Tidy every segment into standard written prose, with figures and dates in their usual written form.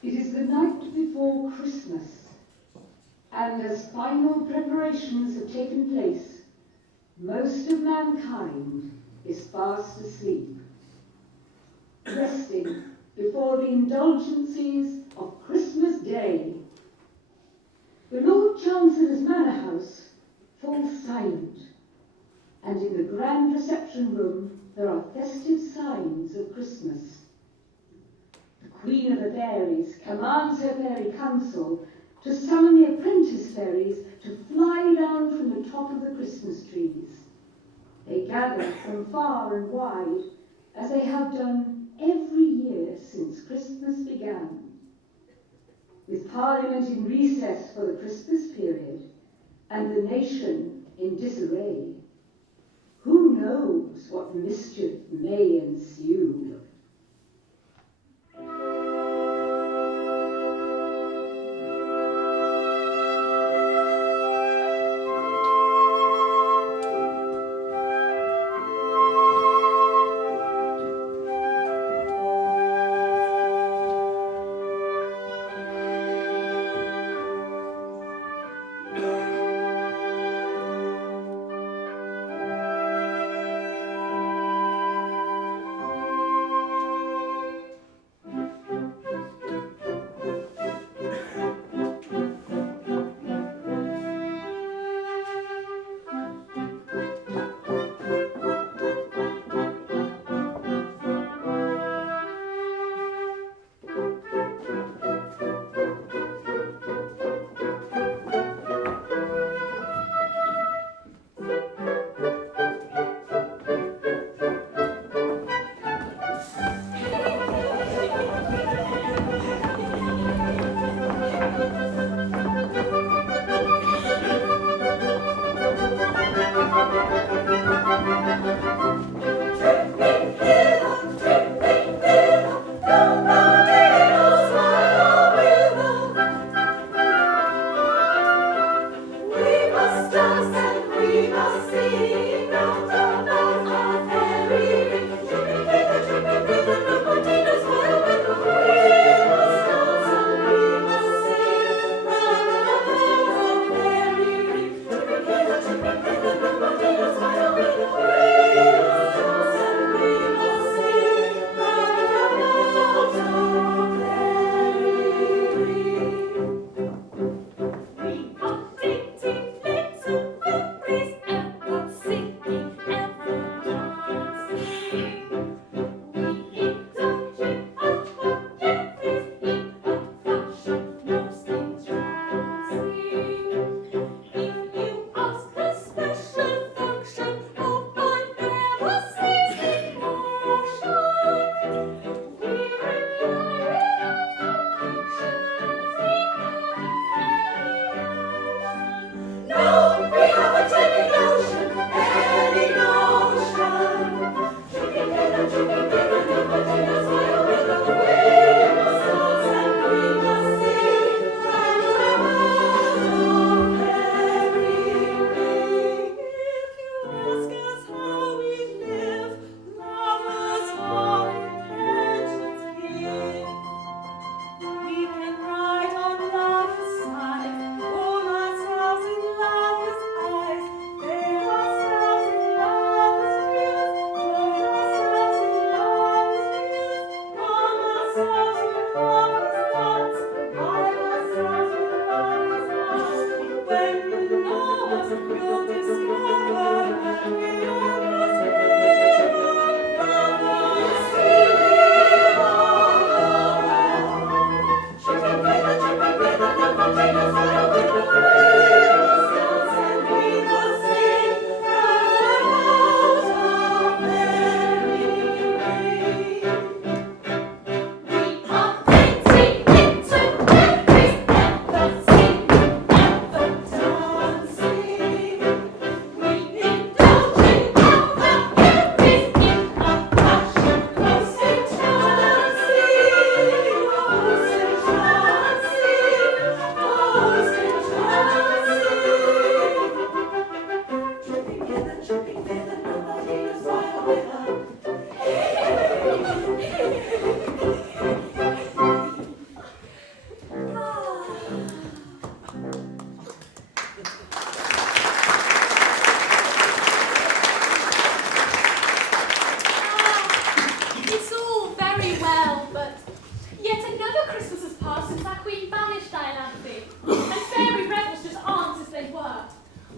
It is the night before Christmas, and as final preparations have taken place, most of mankind is fast asleep, resting before the indulgences of Christmas Day. The Lord Chancellor's Manor House falls silent, and in the grand reception room there are festive signs of Christmas. The Queen of the Fairies commands her fairy council to summon the apprentice fairies to fly down from the top of the Christmas trees. They gather from far and wide, as they have done every year since Christmas began. With Parliament in recess for the Christmas period, and the nation in disarray, who knows what mischief may ensue?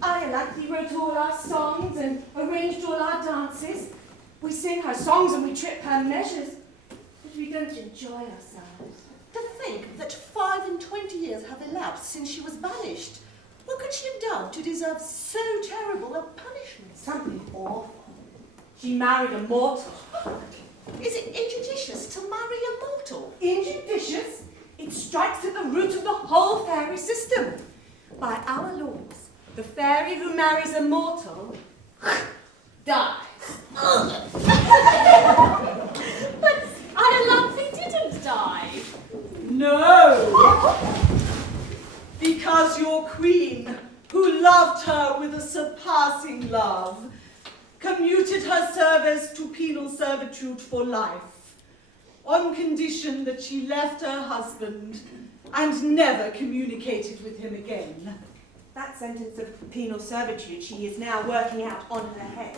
Iolanthe wrote all our songs and arranged all our dances. We sing her songs and we trip her measures, but we don't enjoy ourselves. To think that 25 years have elapsed since she was banished. What could she have done to deserve so terrible a punishment? Something awful. She married a mortal. Is it injudicious to marry a mortal? Injudicious? It strikes at the root of the whole fairy system. By our laws, the fairy who marries a mortal dies. But Iolanthe didn't die. No, because your queen, who loved her with a surpassing love, commuted her service to penal servitude for life, on condition that she left her husband and never communicated with him again. That sentence of penal servitude she is now working out on her head,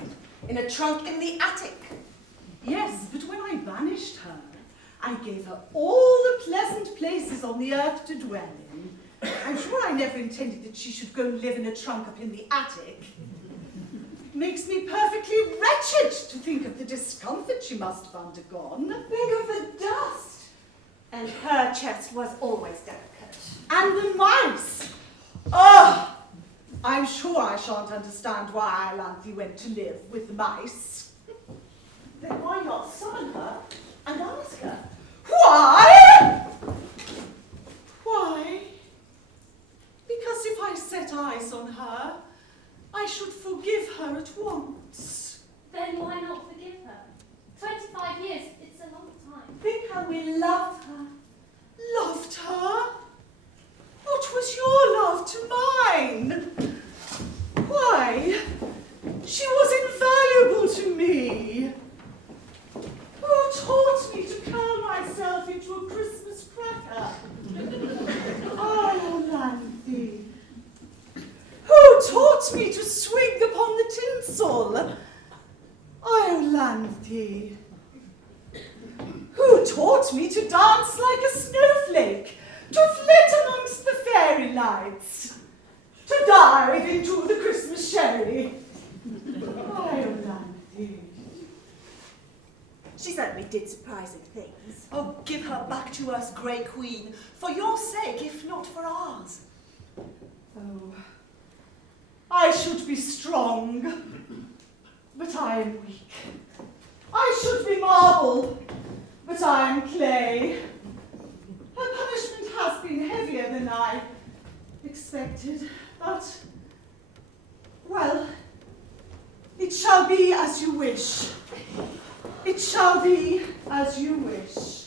in a trunk in the attic. Yes, but when I banished her, I gave her all the pleasant places on the earth to dwell in. I'm sure I never intended that she should go live in a trunk up in the attic. It makes me perfectly wretched to think of the discomfort she must have undergone. Think of the dust. And her chest was always delicate. And the mice! Oh, I'm sure I shan't understand why Iolanthe went to live with the mice. Then why not summon her and ask her? Why? Why? Because if I set eyes on her, I should forgive her at once. Then why not forgive her? 25 years, it's a long time. Think how we loved her. Loved her? What was your love to mine? Why? She was invaluable to me. Who taught me to curl myself into a Christmas cracker? Iolanthe. Who taught me to swing upon the tinsel? Iolanthe. Who taught me to dance like a snowflake, to flit amongst the fairy lights, to dive into the Christmas sherry? Iolanthe. She certainly did surprising things. Oh, give her back to us, Grey Queen, for your sake, if not for ours. Oh, I should be strong, but I am weak. I should be marble, but I am clay. Her punishment has been heavier than I expected, but, well, it shall be as you wish. It shall be as you wish.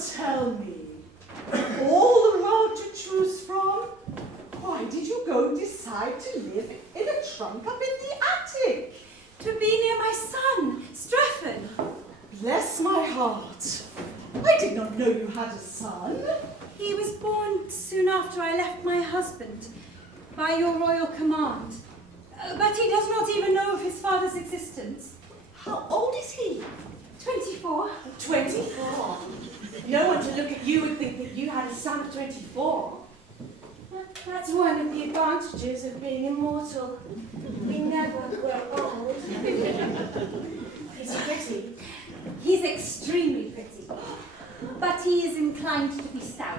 tell me, all the road to choose from, why did you decide to live in a trunk up in the attic? To be near my son, Strephon. Bless my heart. I did not know you had a son. He was born soon after I left my husband, by your royal command. But he does not even know of his father's existence. How old is he? 24. 24? No one to look at you would think that you had a son of 24. That's one of the advantages of being immortal. We never grow old. Is he pretty? He's extremely pretty. But he is inclined to be stout.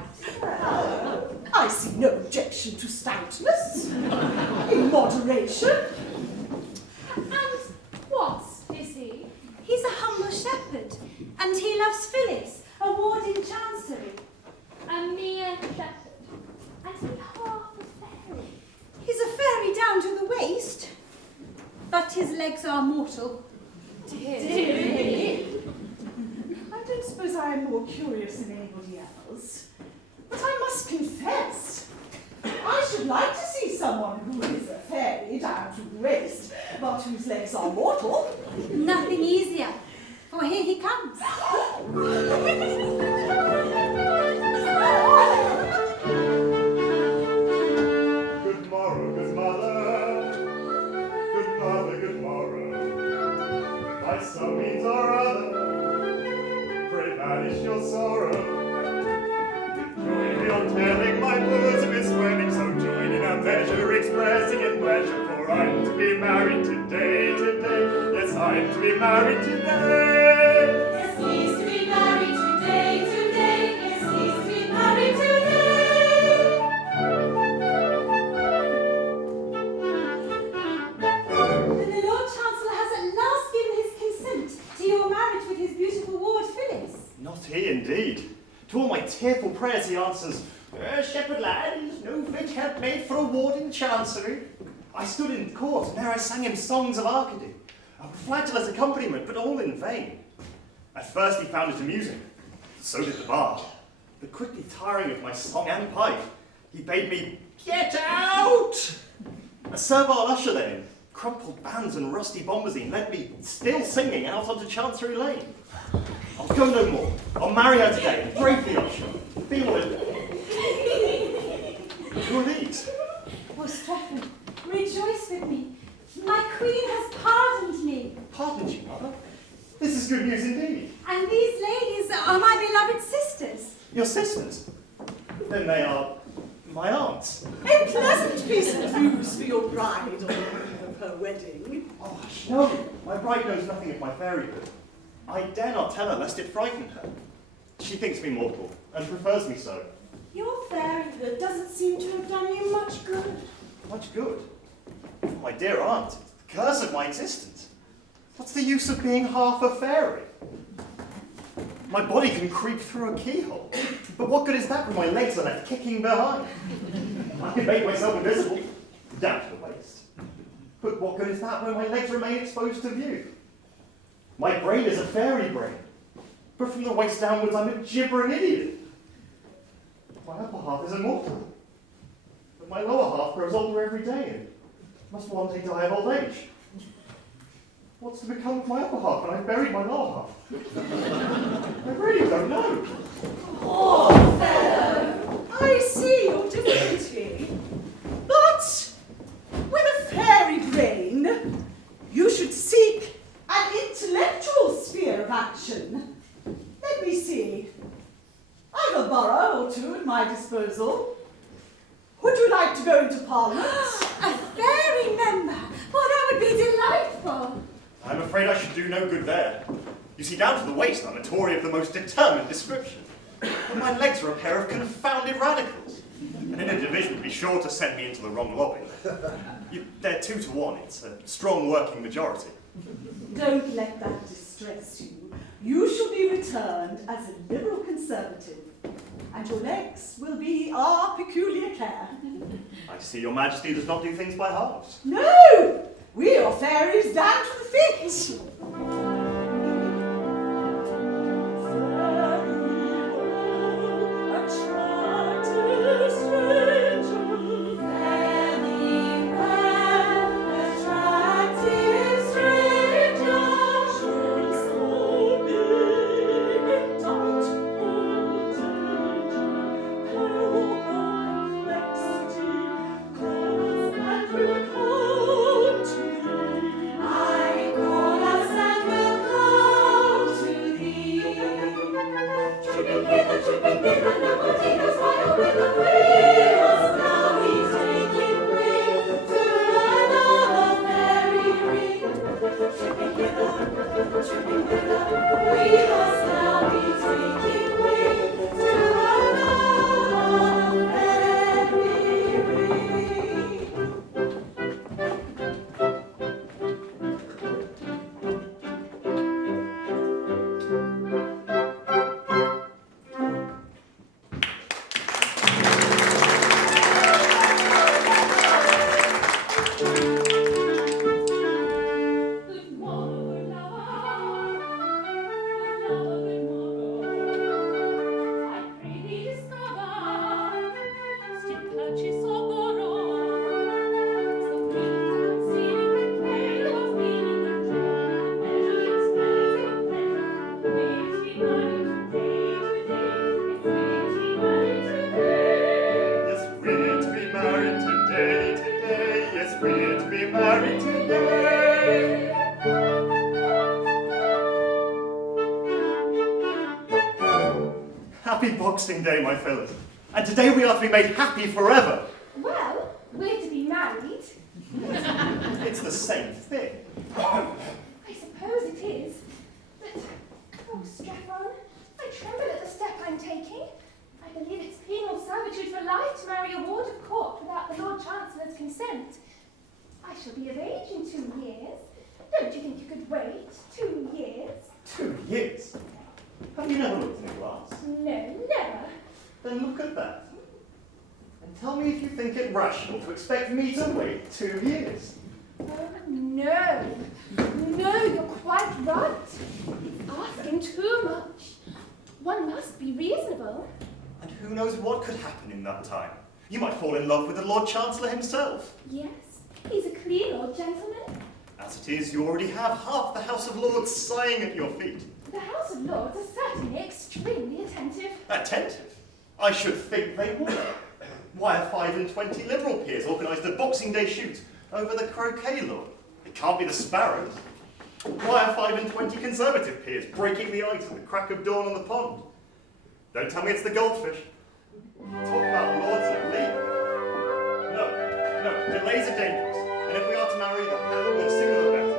I see no objection to stoutness. In moderation. And what is he? He's a humble shepherd, and he loves Phyllis, a ward in Chancery. A mere shepherd. And he half a fairy. He's a fairy down to the waist, but his legs are mortal. Dear me. I don't suppose I am more curious than anybody else, but I must confess, I should like to see someone who is a fairy down to the waist, but whose legs are mortal. Nothing easier, for here he comes. Good morrow, good mother. Good mother, good morrow. By some means or other, pray banish your sorrow. Join me on telling my bosom is swelling, so join in a measure expressing in pleasure, for I'm to be married today, today. Yes, I'm to be married today. Yes, he's to be married today, today. Yes, he's to be married today. The Lord Chancellor has at last given his consent to your marriage with his beautiful ward, Phyllis. Not he, indeed. To all my tearful prayers he answers, Shepherd lad, is no fit helpmate for a ward in Chancery. I stood in court, and there I sang him songs of Arcady, a flagellant accompaniment, but all in vain. At first he found it amusing, so did the bard, but quickly tiring of my song and pipe, he bade me get out. A servile usher then, crumpled bands and rusty bombazine, led me, still singing, out onto Chancery Lane. I'll go no more. I'll marry her today and break the usher. Be what it Who are these? Oh, Strephon, rejoice with me. My queen has pardoned me. Pardon you, mother. This is good news indeed. And these ladies are my beloved sisters. Your sisters? Then they are my aunts. A pleasant piece of news for your bride on the eve of her wedding. Oh, hush, no. My bride knows nothing of my fairyhood. I dare not tell her lest it frighten her. She thinks me mortal and prefers me so. Your fairyhood doesn't seem to have done you much good. Much good. My dear aunt, it's the curse of my existence. What's the use of being half a fairy? My body can creep through a keyhole, but what good is that when my legs are left kicking behind? I can make myself invisible, down to the waist. But what good is that when my legs remain exposed to view? My brain is a fairy brain, but from the waist downwards I'm a gibbering idiot. My upper half is immortal, but my lower half grows older every day and must one day die of old age. What's to become of my upper half when I've buried my lower half? I really don't know. Poor fellow, I see your difficulty. But with a fairy brain, you should seek an intellectual sphere of action. Let me see. I've a borough or two at my disposal. Would you like to go into Parliament? A fairy member? Well, that would be delightful. I'm afraid I should do no good there. You see, down to the waist I'm a Tory of the most determined description. But my legs are a pair of confounded radicals. And in a division would be sure to send me into the wrong lobby. They're 2 to 1. It's a strong working majority. Don't let that distress you. You shall be returned as a liberal conservative, and your legs will be our peculiar care. I see your majesty does not do things by halves. No! We are fairies down to the feet. Happy Boxing Day, my fellas. And today we are to be made happy forever. Well, we're to be married. It's the same thing. I suppose it is. But, oh, Strephon, I tremble at the step I'm taking. I believe it's penal servitude for life to marry a ward of court without the Lord Chancellor's consent. I shall be of age in 2 years. Don't you think you could wait 2 years? 2 years? Have you never looked in a glass? No, never. Then look at that. And tell me if you think it rational to expect me to wait 2 years. Oh, no. No, you're quite right. It's asking too much. One must be reasonable. And who knows what could happen in that time? You might fall in love with the Lord Chancellor himself. Yes, he's a clean old gentleman. As it is, you already have half the House of Lords sighing at your feet. The House of Lords are certainly extremely attentive. Attentive? I should think they were. Why have 25 Liberal peers organised a Boxing Day shoot over the croquet lawn? It can't be the Sparrows. Why are 25 Conservative peers breaking the ice at the crack of dawn on the pond? Don't tell me it's the goldfish. Talk about Lords of League. No, delays are dangerous, and if we are to marry, the sooner the better.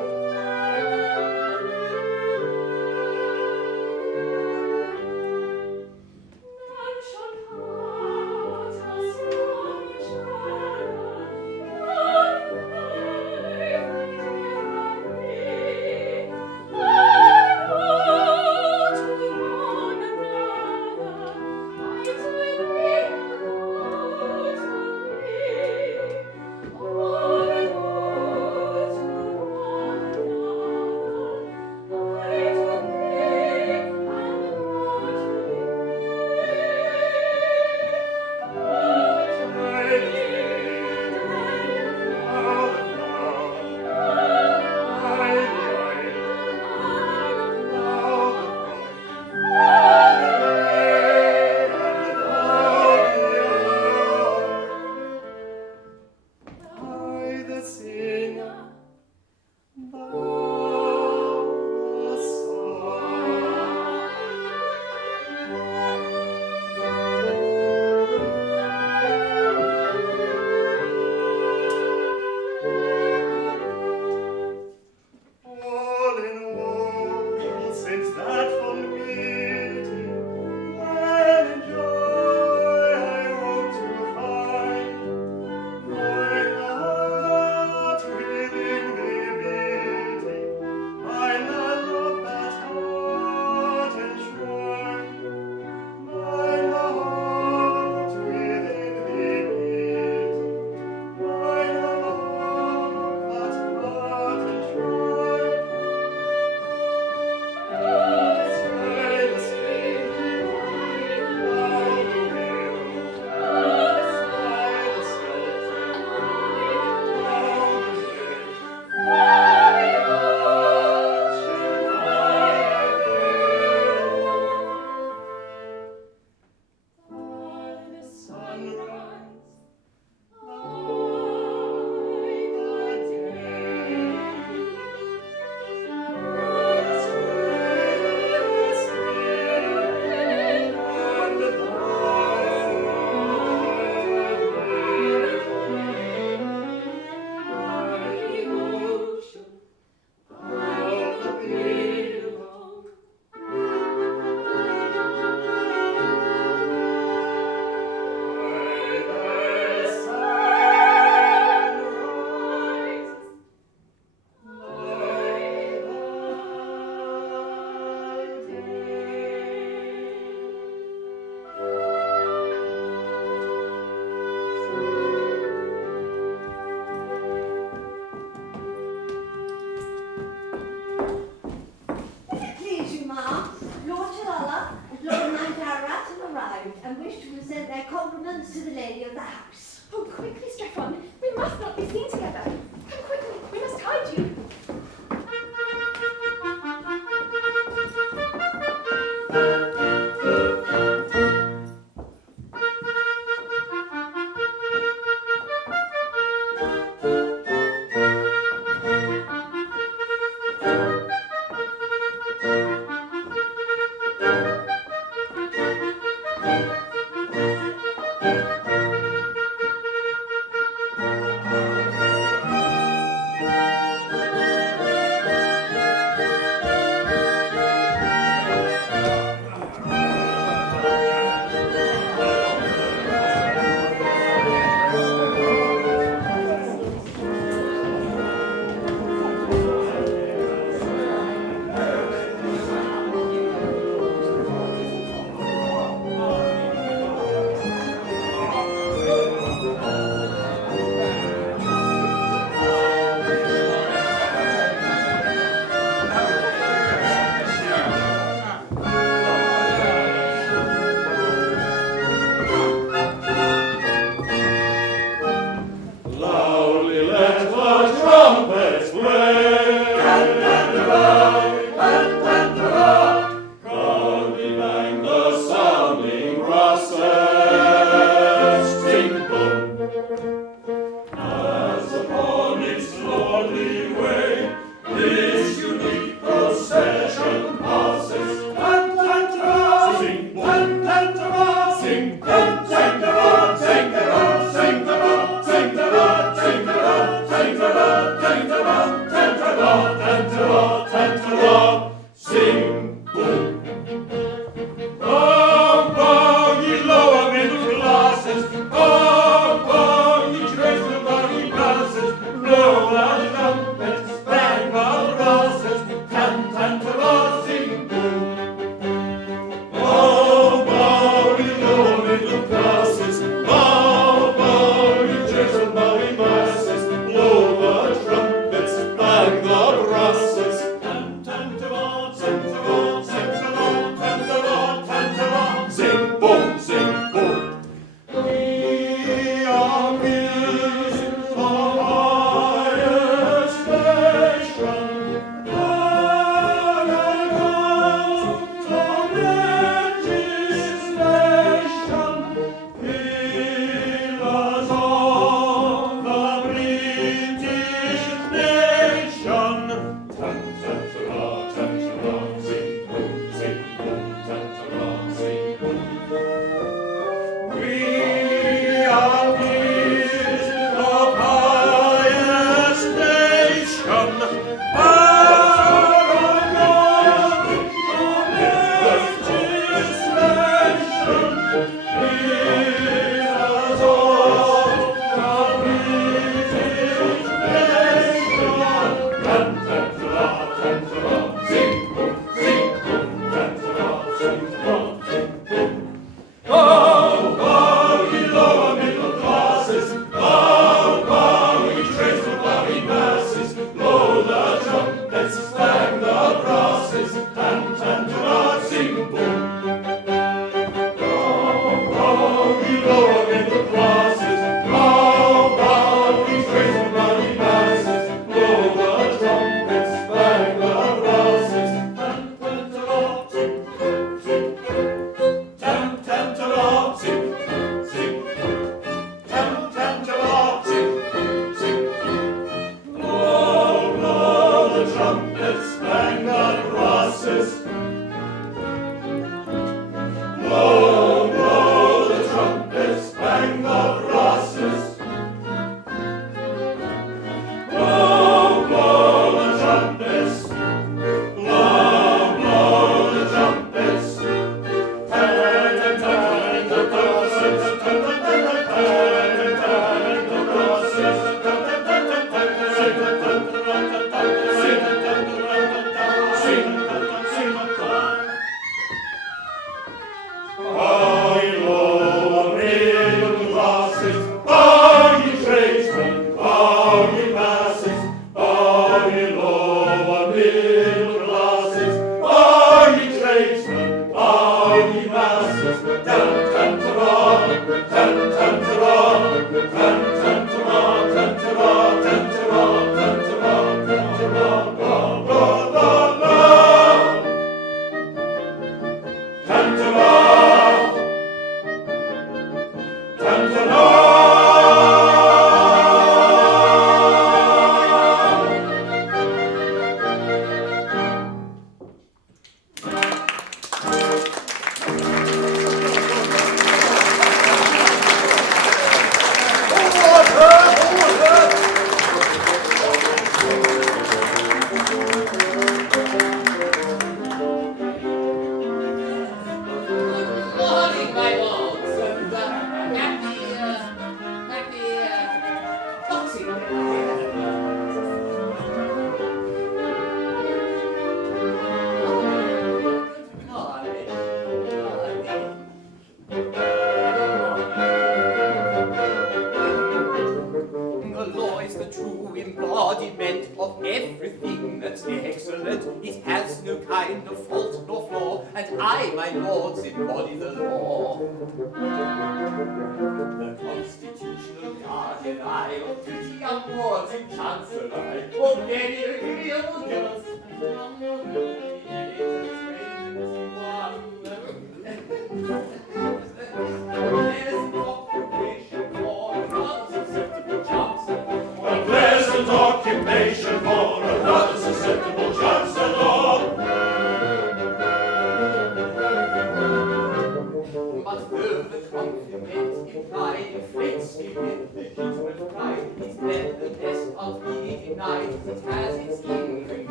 To the lady of the house. Oh, quickly, Strephon. We must not be seen together. Come quickly. We must hide you.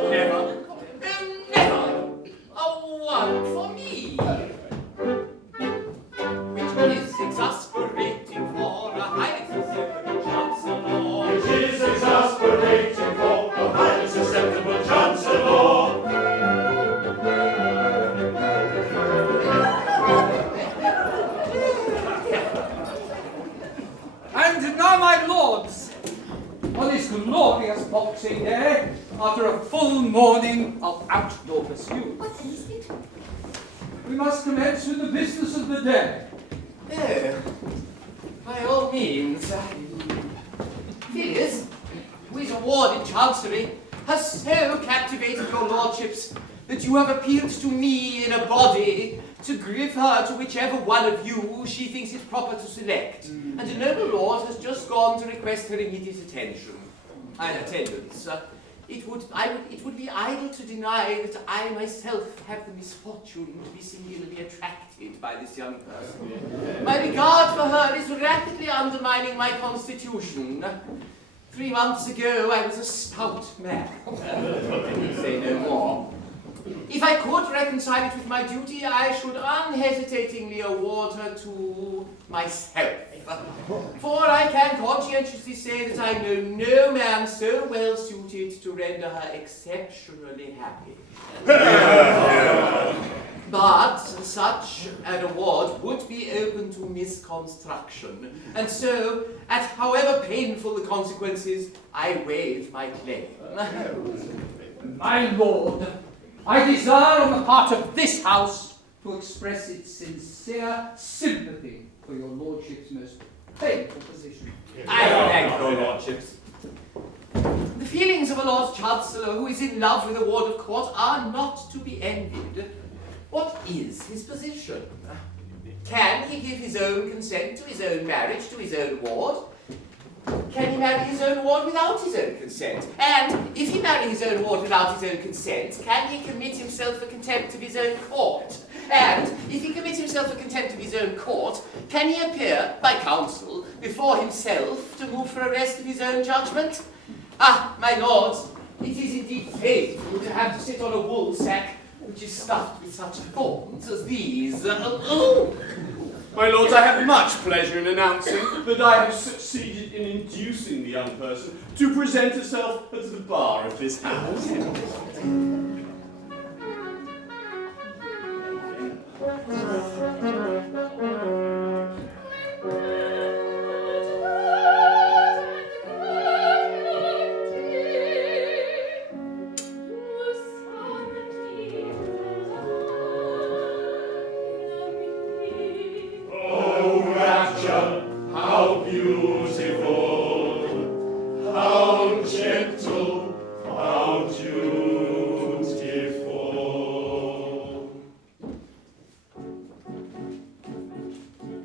Never a one one for me. Which is exasperating for a highly susceptible chancellor. Which is exasperating for a highly susceptible chancellor. And now, my lords, on this glorious Boxing Day, after a full morning of outdoor pursuit, What is it? we must commence with the business of the day. Oh, by all means. Phileas, who is a ward in Chancery, has so captivated your lordships that you have appealed to me in a body to give her to whichever one of you she thinks it proper to select. And a noble lord has just gone to request her immediate attention and attendance. It would be idle to deny that I myself have the misfortune to be singularly attracted by this young person. My regard for her is rapidly undermining my constitution. 3 months ago, I was a stout man. Say no more. If I could reconcile it with my duty, I should unhesitatingly award her to myself. For I can conscientiously say that I know no man so well suited to render her exceptionally happy. But such an award would be open to misconstruction, and so, at however painful the consequences, I waive my claim. My lord, I desire on the part of this house to express its sincere sympathy for your lordship's most painful position. I thank your lordships. The feelings of a Lord Chancellor who is in love with a ward of court are not to be envied. What is his position? Can he give his own consent to his own marriage to his own ward? Can he marry his own ward without his own consent? And if he marry his own ward without his own consent, can he commit himself for contempt of his own court? And if he commits himself for contempt of his own court, can he appear by counsel before himself to move for arrest of his own judgment? Ah, my lords, it is indeed painful to have to sit on a wool sack which is stuffed with such thorns as these. My lords, I have much pleasure in announcing that I have succeeded in inducing the young person to present herself at the bar of this house. How beautiful, how gentle, how beautiful.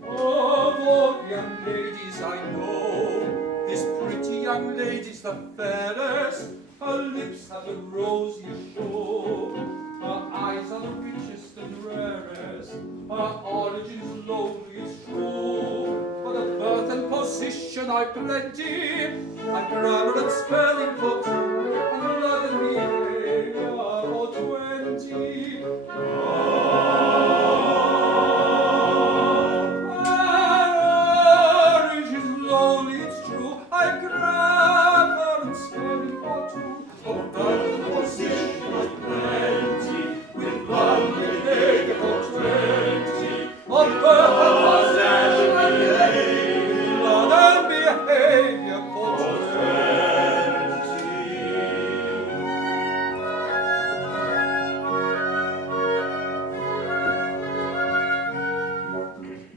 Of all young ladies I know, this pretty young lady's the fairest. Her lips have the rosiest show, her eyes are the richest and rarest, her origin's loneliest show. For the birth and position I've plenty, and grammar and spelling for 2, and love and behavior for 20. Marriage is lonely, it's true. I grammar and spelling for 2, for birth and position I've plenty, with love and behavior for 20. On birth and position I've plenty, love and behavior for 20.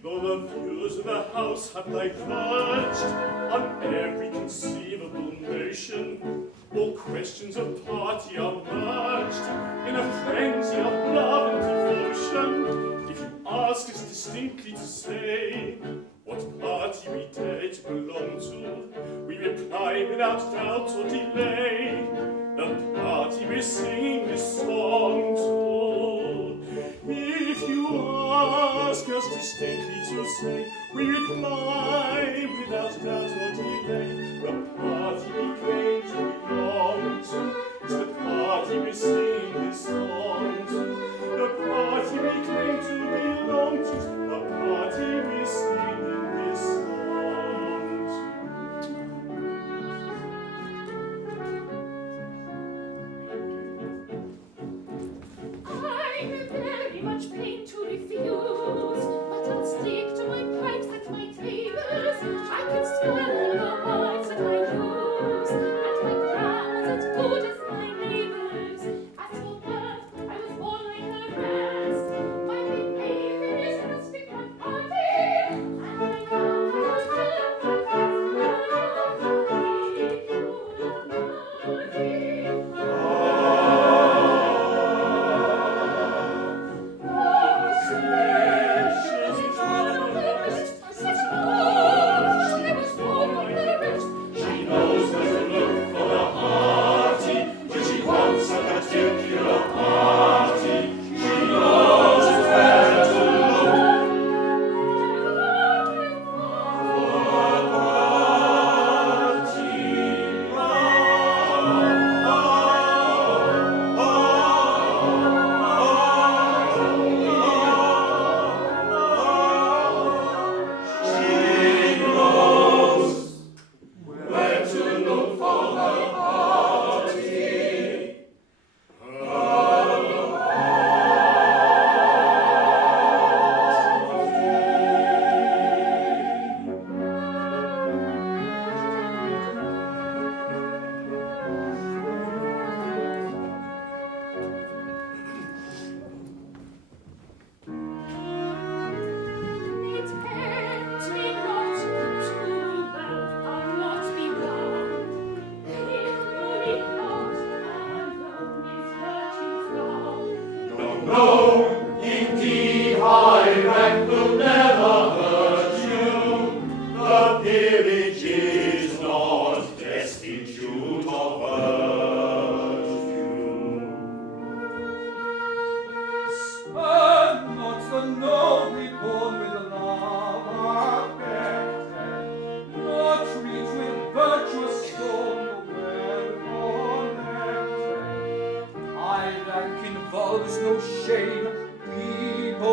Though the views of the house have diverged on every conceivable notion, all questions of party are merged in a frenzy of love and devotion. If you ask us distinctly to say what party we dare to belong to, we reply without doubt or delay, the party we're singing this song to. If you ask us distinctly to say, we reply without doubt or delay, the party we came to belong to is the party we sing this song to. The party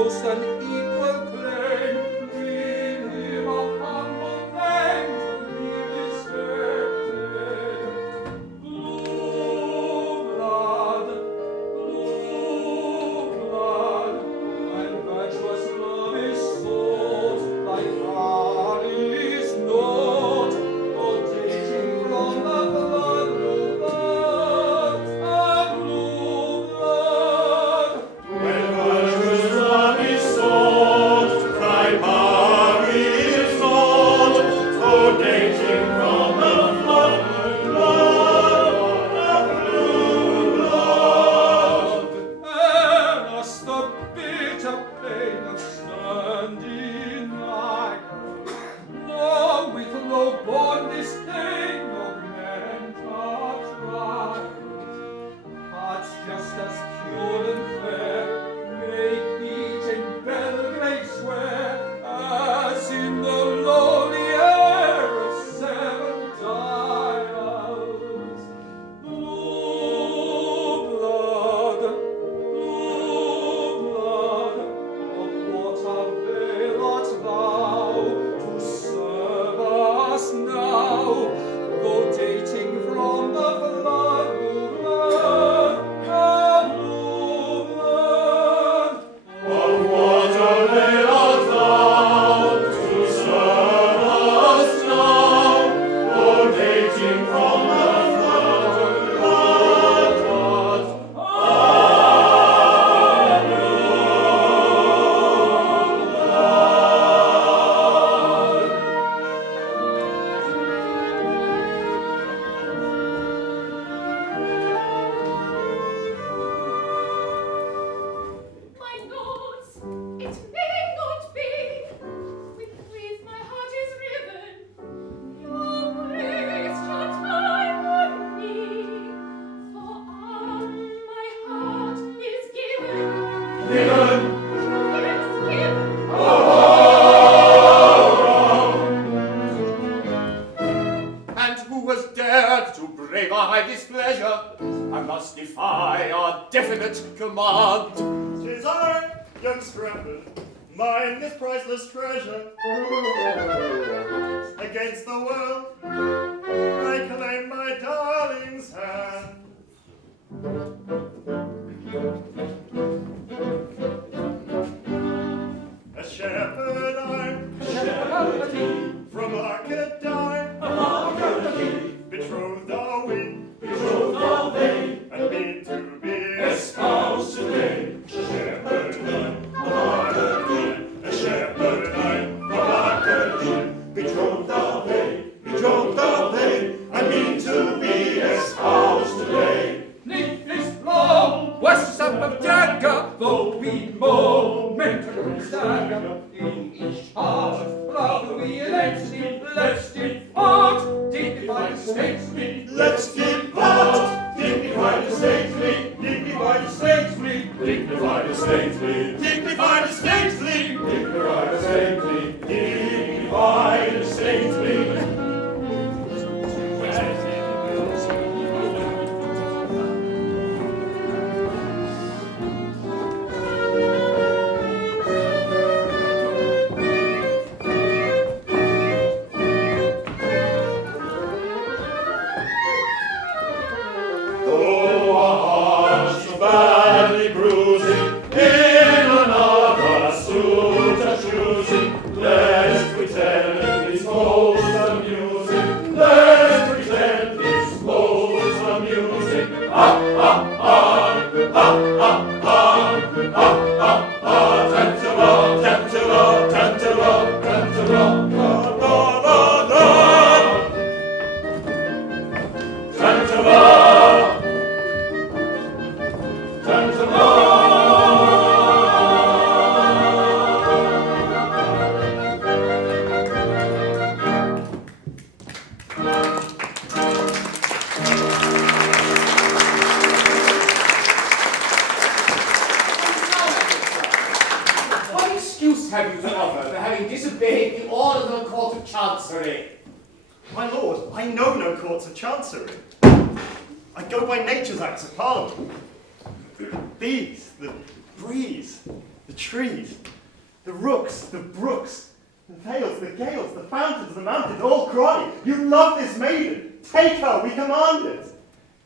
boast an equal claim. Read him of humble name to be respected. Blue blood, when virtuous love is sought, like heart is naught, or dating from the blood, blue blood, blue blood. When virtuous love is sought, thy power is naught, ordained from the blood, blue blood. And us the bitter pain of standing nigh, nor with low-born disdain augment our pride. Hearts just as pure and fair may beat in Belgrade Square, as in the lowly air of 7 dials. Blue blood, of what availeth thou to serve us now, though dating from the blood, blue blood, blue blood. Of what availeth thou to serve us now, ordained from the My lords, it may not be, with grief my heart is riven. Your grace shall time on me, for my heart is given. Given. Yes, given. And who has dared to brave our displeasure? I must defy our definite command. 'Tis I, young Strephon, mine this priceless treasure. Against the world, I claim my darling's hand. A shepherd I'm, from Arcadine, betrothed are we, and mean to be Espoused today, shepherd I'm from Arcadine, a shepherd I'm from Arcadine, betrothed are they, I mean to be espoused today. Leaf is blown, west up of dagger, though we momentary stagger in each heart, rather we let's depart, dignified and statesman, Let's depart, dignified and stately, dignified and stately, dignified and stately, dignified and stately, dignified and stately, dignified and stately. Though our hearts are badly bruising, in another suit are choosing, let's pretend it's most amusing, let's pretend it's most amusing. Ha ha ha, ha ha ha, ha ha ha, tantara, tantara, tantara, tantara, da da da da. Tantara, What excuse have you to offer for having disobeyed the orders of the Court of Chancery? My lord, I know no courts of chancery. I go by nature's acts of parliament. These, the breeze, the trees, the rooks, the brooks, the vales, the gales, the fountains, the mountains, all cry, you love this maiden, take her, we command it.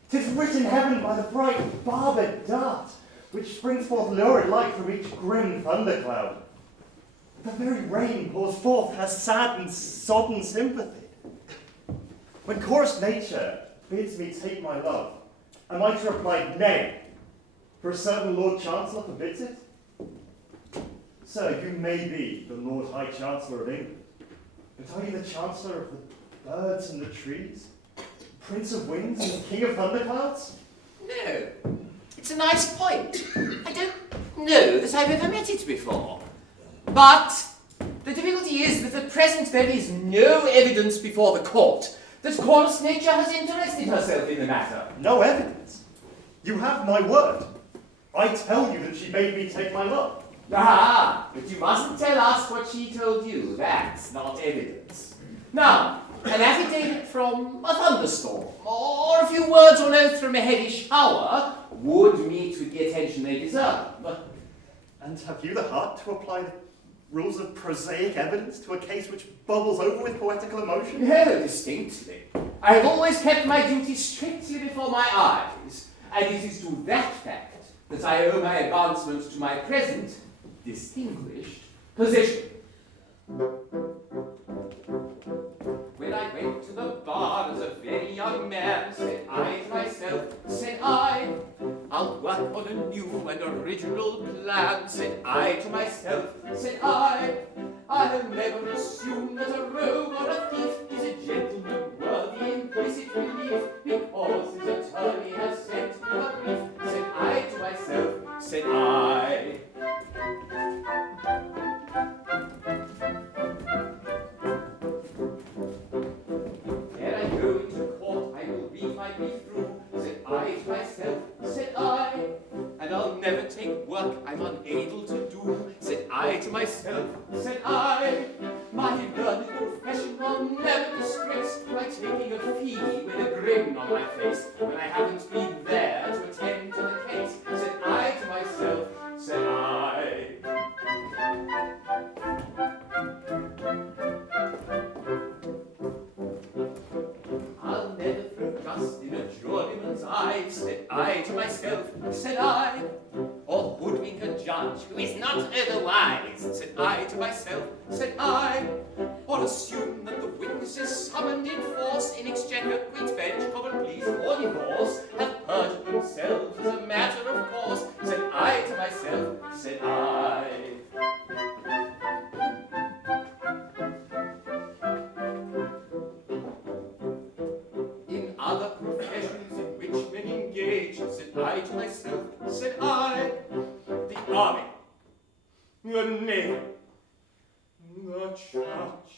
'Tis writ in heaven by the bright barbed dart, which springs forth lurid light from each grim thundercloud. The very rain pours forth her sad and sodden sympathy. When chorus nature bids me take my love, am I to reply, nay, for a certain Lord Chancellor forbids it? Sir, you may be the Lord High Chancellor of England, but are you the Chancellor of the birds and the trees, Prince of winds and King of thunderclouds? No, it's a nice point. I don't know that I've ever met it before. But the difficulty is that at present there is no evidence before the court that chorus nature has interested herself in the matter. No evidence? You have my word. I tell you that she made me take my love. Ah, but you mustn't tell us what she told you. That's not evidence. Now, an affidavit from a thunderstorm, or a few words or notes from a heavy shower, would meet with the attention they deserve. And have you the heart to apply the rules of prosaic evidence to a case which bubbles over with poetical emotion? No, distinctly. I have always kept my duty strictly before my eyes, and it is to that fact that I owe my advancement to my present distinguished position. When I went to the bar as a very young man, said I to myself, said I, I'll work on a new and original plan, said I to myself, said I'll never assume that a rogue or a thief is a gentleman worthy implicit relief, because his attorney has sent him a brief, said I to myself, said I. Ere I go into court, I will read my brief through, said I to myself, said I, and I'll never take work I'm unable to do, said I to myself, said I, my learned profession will never disgrace by taking a fee with a grin on my face when I haven't been there to attend to the case, said I to myself, said I. I'll never throw dust in a juryman's eye, said I to myself, said I, or hoodwink a judge who is not otherwise, said I to myself, said I, or assume that the witnesses summoned in force in exchequer, queen's bench, common pleas, or divorce, have perjured themselves as a matter of course, said I to myself, said I. In other professions in which men engage, said I to myself, said I, the army, the navy, the church,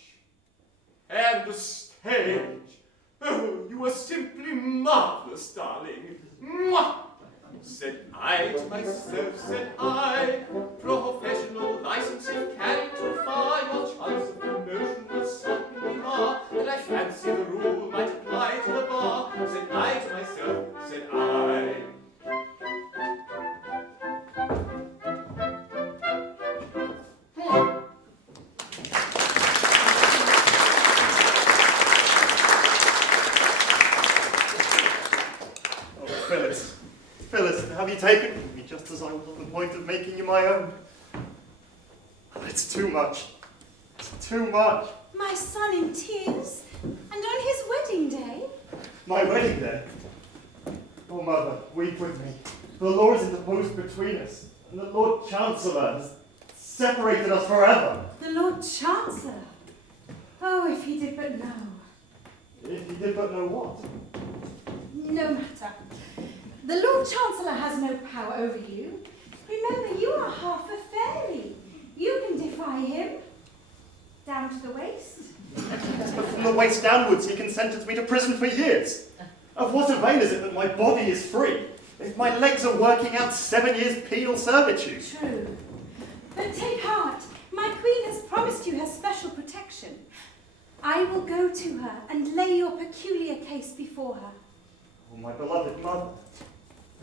and the stage. Oh, you are simply marvelous, darling. Mwah! Said I to myself, said I, professional license if carried too far, your chance of promotion will certainly mar, and I fancy the rule might apply to the bar. Said I to myself, said I. Phyllis, have you taken me just as I was on the point of making you my own? It's too much. It's too much. My son in tears? And on his wedding day? My wedding day? Oh, mother, weep with me. The law is interposed between us, and the Lord Chancellor has separated us forever. The Lord Chancellor? Oh, if he did but know. If he did but know what? No matter. The Lord Chancellor has no power over you. Remember, you are half a fairy. You can defy him. Down to the waist. But from the waist downwards, he can sentence me to prison for years. Of what avail is it that my body is free, if my legs are working out 7 years penal servitude? True. But take heart. My queen has promised you her special protection. I will go to her and lay your peculiar case before her. Oh, my beloved mother,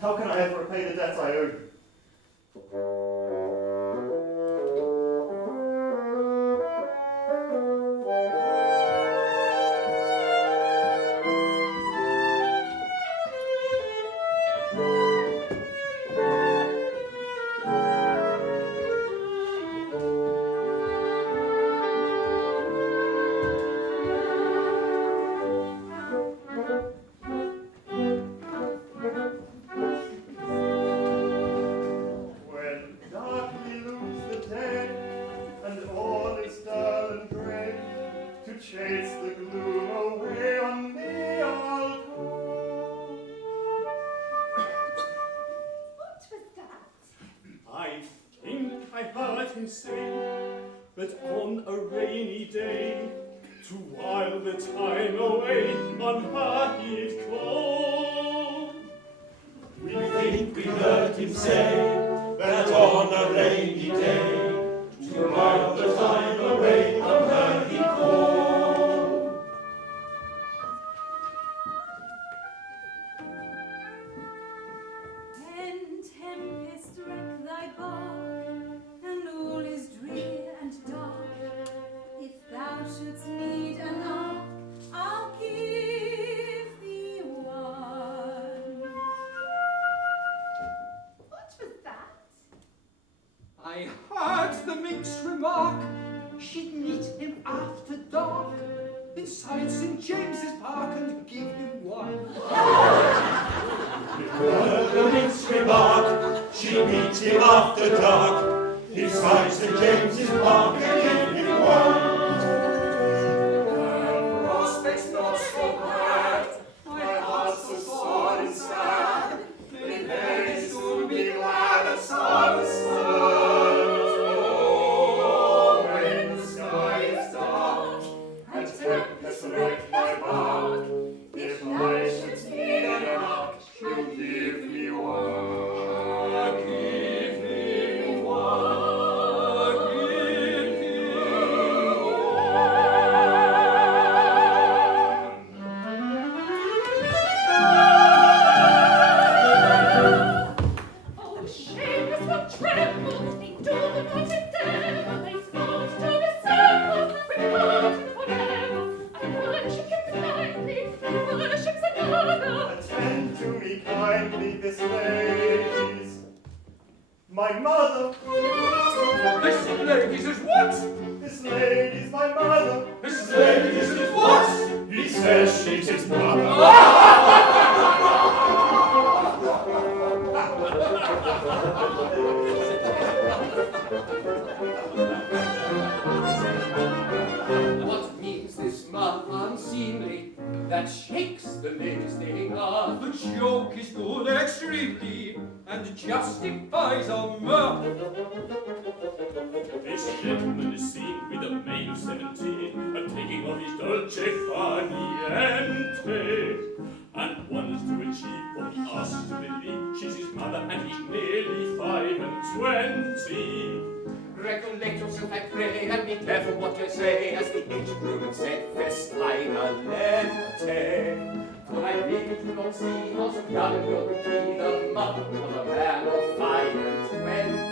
how can I ever repay the debt I owe you? him say that on a rainy day, to while the time away, on her he'd call. We think we heard him say that on a rainy day, to while the time away, on her he'd call. Ten tempests wreck thy bark, and all is drear and dark. If thou shouldst need an ark, I'll give thee one. What was that? I heard the minx remark she'd meet him after dark inside St. James's Park and give him one. Heard the minx remark, she'd meet him after dark, inside St. James's Park and give him one. Prospects not so bad, my heart's so sore and sad, may very soon be glad of sorrow's sun. Oh, when the sky is dark, and tempests wreck my bark, if I should need an ark, you'll give me one. Give me one. Give me Oh, shameless will tremble, they do the mighty devil, they float to the circle, regarded forever. I worship him blindly, he worships another. Attend to me kindly, this lady's my mother. This lady's is what? This lady's my mother. This lady's is what? He says she's his mother. What means this mirth unseemly that shakes the lady's thing off? The joke is good extremely and justifies our mirth. This gentleman is seen with a maid of 17, a taking of his dolce far niente, and wants to achieve what he asks to believe. She's his mother and he's nearly 25. Recollect yourself, I pray, and be careful what you say, as the ancient Romans said, Festina lente. For I really do not see how so young a girl could be the mother of a man of 25.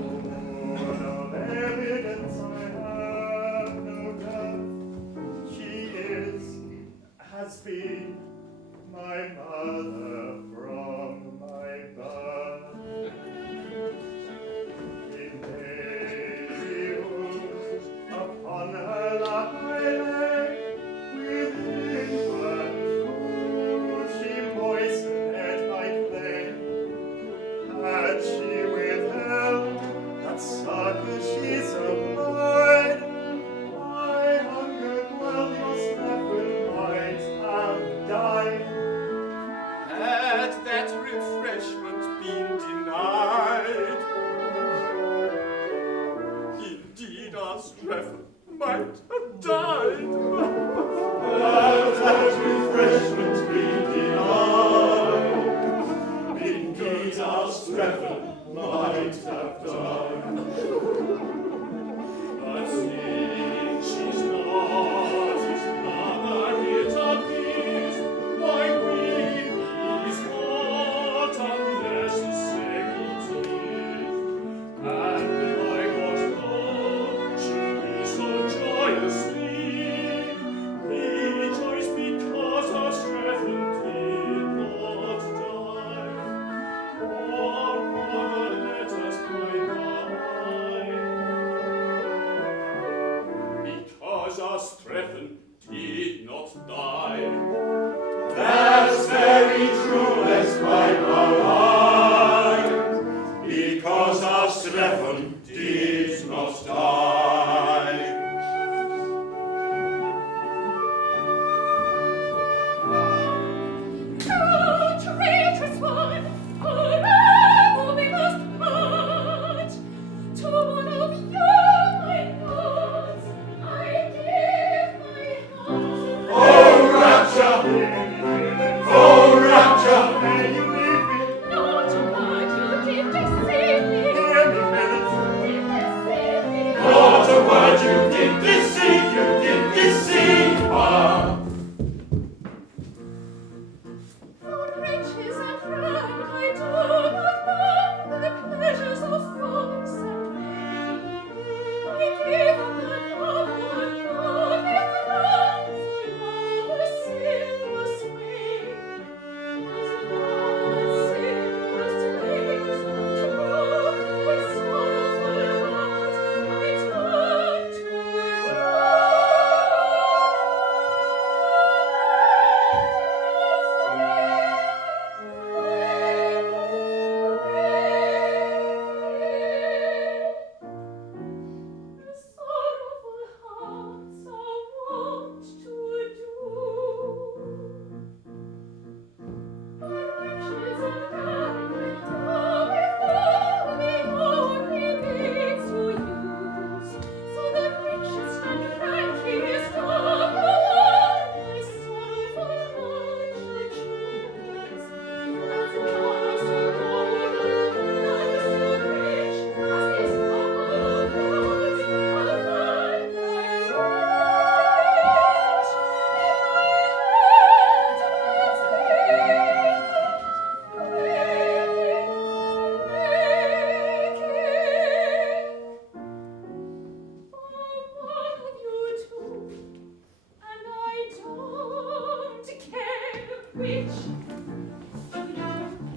Of evidence I have no doubt. She has been my mother from my birth. In babyhood, upon her lap I lay,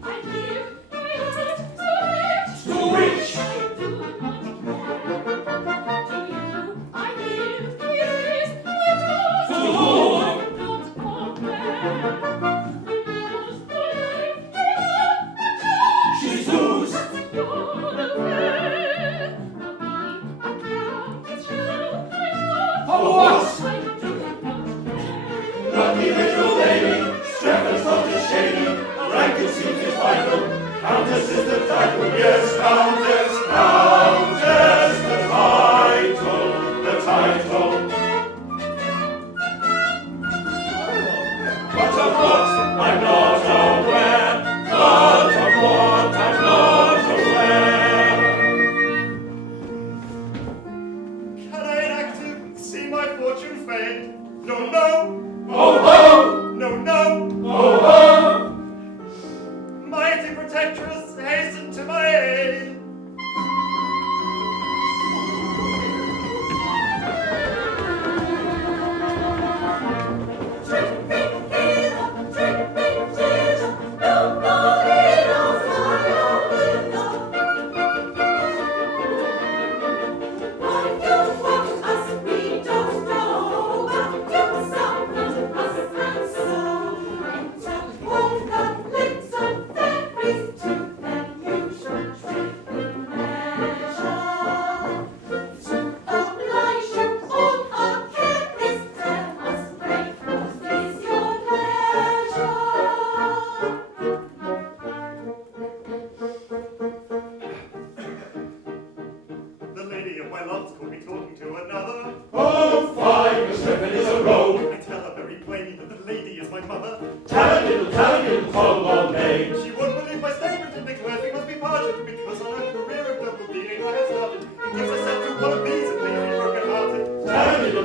I give my heart to To which? I do not care. To you I give kisses which are To whom? not compare. Because the life is She's whose? your affair. Of me account shall I For what? I do not care. Lucky little lady, Strephon's not is shady, rank it seems is vital. Countess is the title, yes, Countess, Countess, the title, the title. But of what I'm not aware, but of what I'm not aware. Can I enact to see my fortune fade? No, no, Oh, ho, no, no. oh, ho. Mighty protectress, hasten to my aid. The lady of my loves could be talking to another. Oh, fine, Miss Strephon is a rogue. I tell her very plainly that the lady is my mother. Taladiddle, call all name. She won't believe my statement and declares we must be parted because on a career of double dealing I have started. In case I said to one of these and leave me broken-hearted.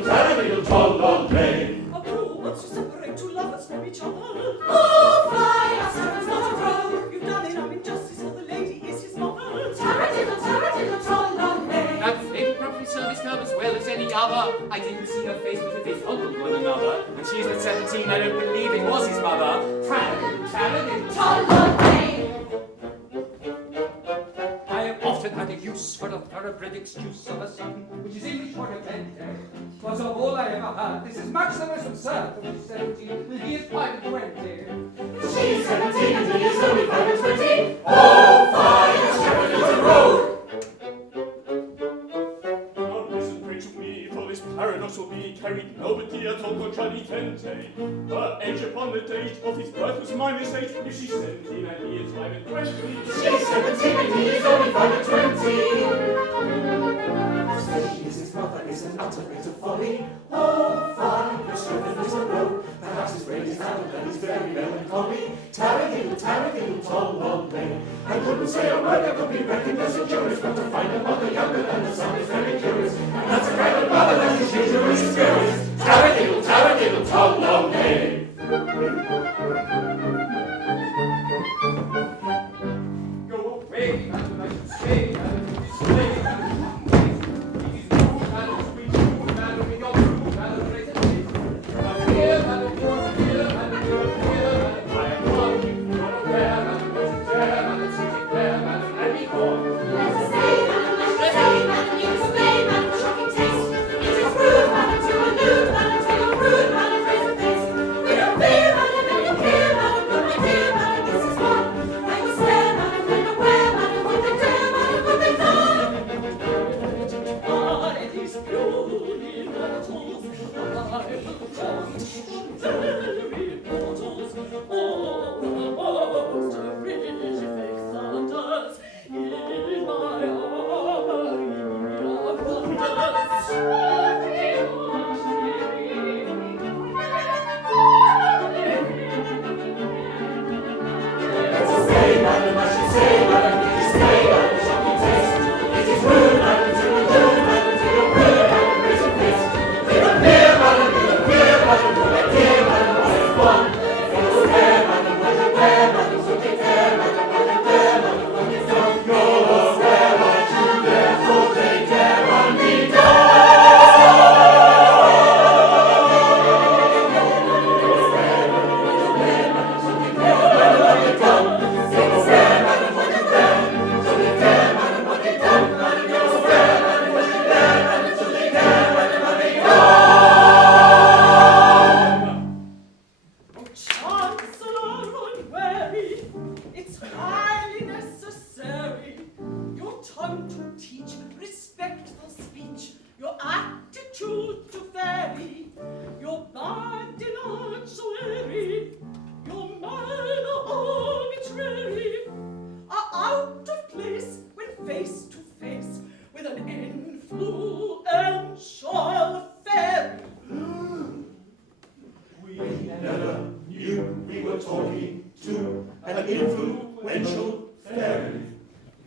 Taladiddle, call all name. A fool wants to separate two lovers from each other. Oh, fly, our servant's not a rogue. You've done enough injustice, for the lady is his mother. Taradiddle, toll on me. That thing properly serviced her as well as any other. I didn't see her face, but they fondled one another. When she was but 17, I don't believe it was his mother. Taradiddle, Toll on me. I have often had a use for a thoroughbred excuse of a son, which is English for a plenty. But of all I ever had, this is much the most absurd that she's 17, and he is 5 and 20. She's 17 and he is only 5 and 20. Oh, fine, Strephon is a rogue. Now listen, pray to me, for this paradox will be carried nobody at all contradicente. Her age upon the date of his birth was my mistake. If she's 17 and he is 5 and 20. She's 17 and he is only 5 and 20. To say she is his mother is an utter bit of folly. Oh, fine, Miss Strephon is a rogue. Perhaps his brain is addled and he's very melancholy. Taradiddle, toll on me. I couldn't say a word that could be reckoned as injurious, but to find a mother younger than the son is very curious. And that's a kind of mother that is usually experience. Taradiddle, toll on me. Go away, madam, I should say, madam, display, madam, it is true, madam, to be true, madam, in your true, madam, presentation. I'm here, madam, you are here, madam, you are here, madam, I am one, you are aware, madam, was it there, madam, sitting there, madam, let me go on. Let us say, madam, you display, madam, shocking taste. It is rude, madam, to allude, madam, to your rude, madam, face to face. We don't fear, madam, to an influential fairy.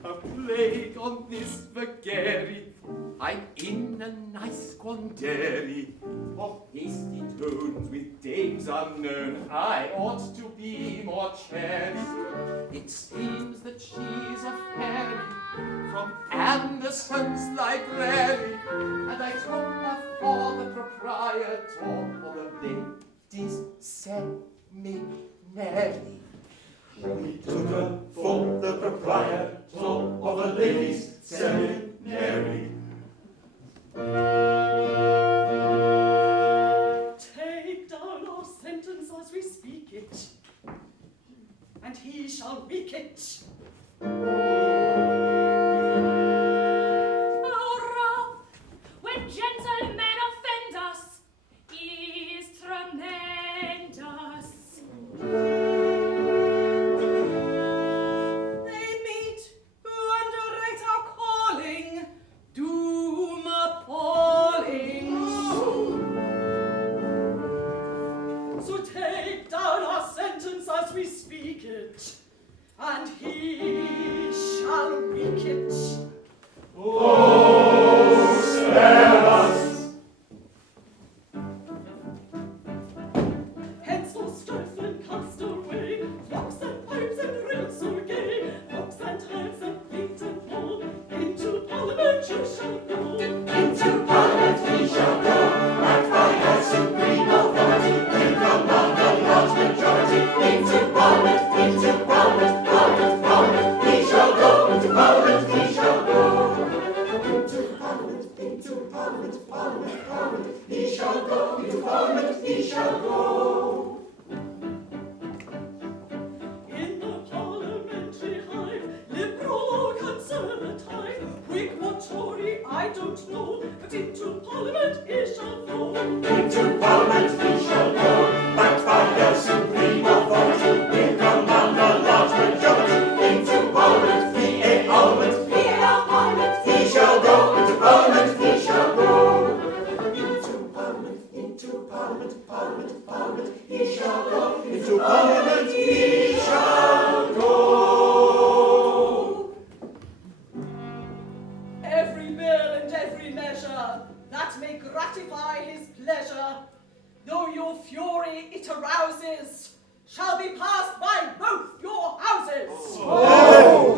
A plague on this vagary, I'm in a nice quandary of hasty tones with dames unknown. I ought to be more chary. It seems that she's a fairy from Anderson's library, and I told her for the proprietor of a ladies' seminary. We took her for the proprietor of a ladies' seminary. Take down our sentence as we speak it, and he shall wreak it. Our wrath, when gentlemen offend us, is tremendous. They meet who underrate our calling, doom appalling. So take down our sentence as we speak it, and he shall wreak it. Oh, spare us! Henceforth strife and cast away, flocks and pipes and reels so gay, flocks and hands and feet and all, into Parliament you shall go. Into Parliament we shall go, backed by a supreme authority, in command a large majority. Into Parliament, Parliament, Parliament, we shall go. Into Parliament we shall go. Into Parliament, Parliament, Parliament, we shall go. Into Parliament we shall go. In the parliamentary hive, liberal or conservative, Whig or Tory, I don't know, but into Parliament he shall go. Into Parliament we shall go, backed by a supreme authority, in command a large majority. Into Parliament, Parliament, he shall go. Into Parliament he shall go. Into Parliament, Parliament, Parliament, he shall go. Into Parliament he shall go. Every bill and every measure that may gratify his pleasure, though your fury it arouses, shall be passed by both your houses. Oh!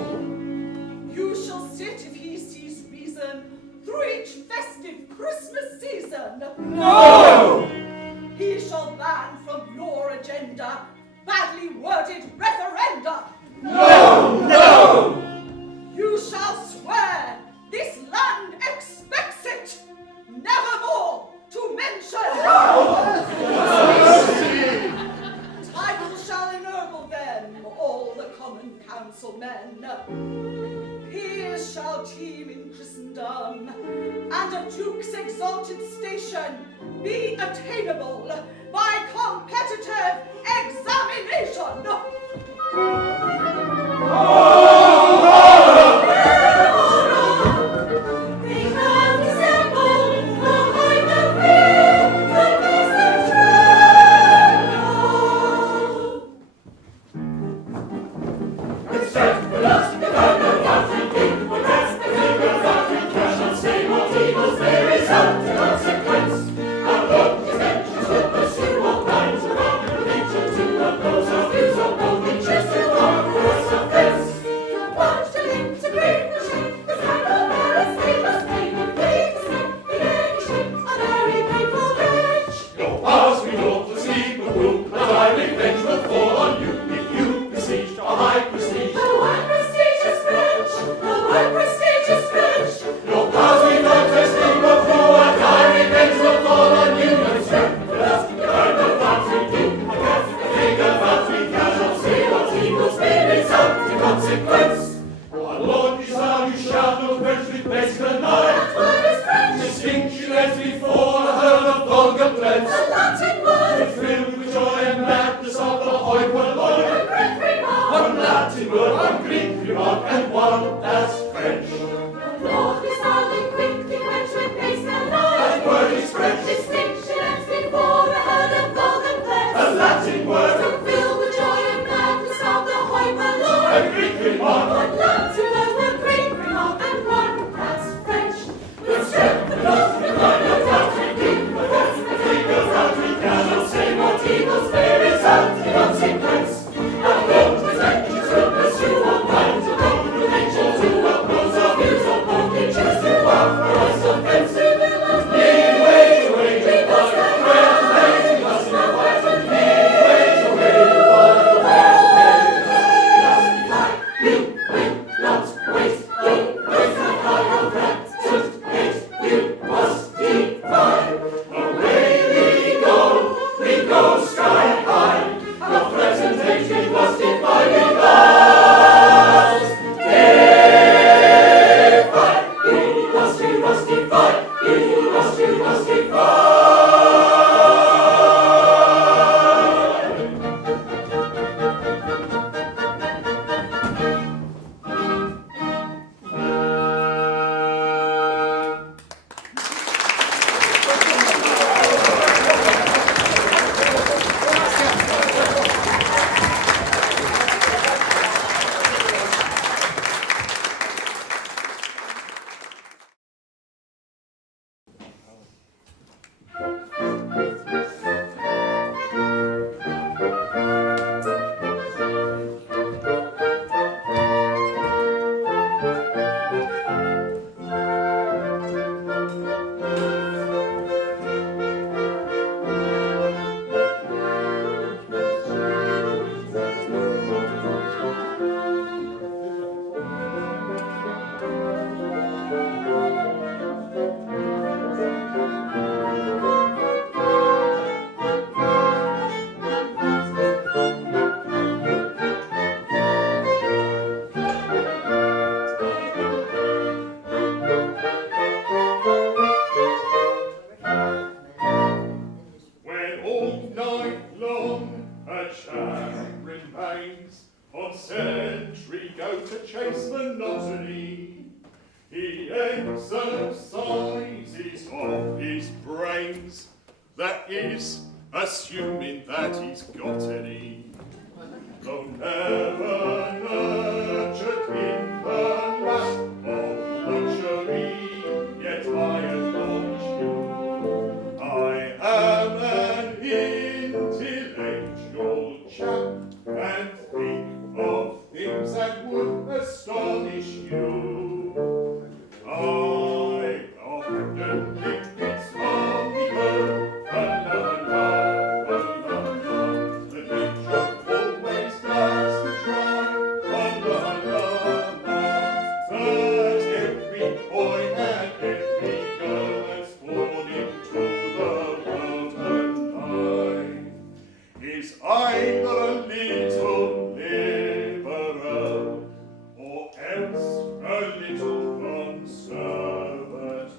You shall sit if he sees reason through each festive Christmas season. No! He shall ban from your agenda badly worded referenda. No! No! You shall swear this land expects it nevermore to mention. Title shall ennoble them, all the common council men. Peers shall teem in Christendom, and a duke's exalted station be attainable by competitive examination. Consequence, our Lord, his vengeance will pursue all kinds of complications to oppose our views of On sentry go to chase monotony. He exercises off his brains. That is, assuming that he's got any. Though never nurtured in the lap of luxury, yet I admonish you. I am an intellectual chap, and think of things that would astonish you. I often think it's comical, the nature always does the try, that every boy and every girl that's born into the world alive is either a little liberal or else a little conservative.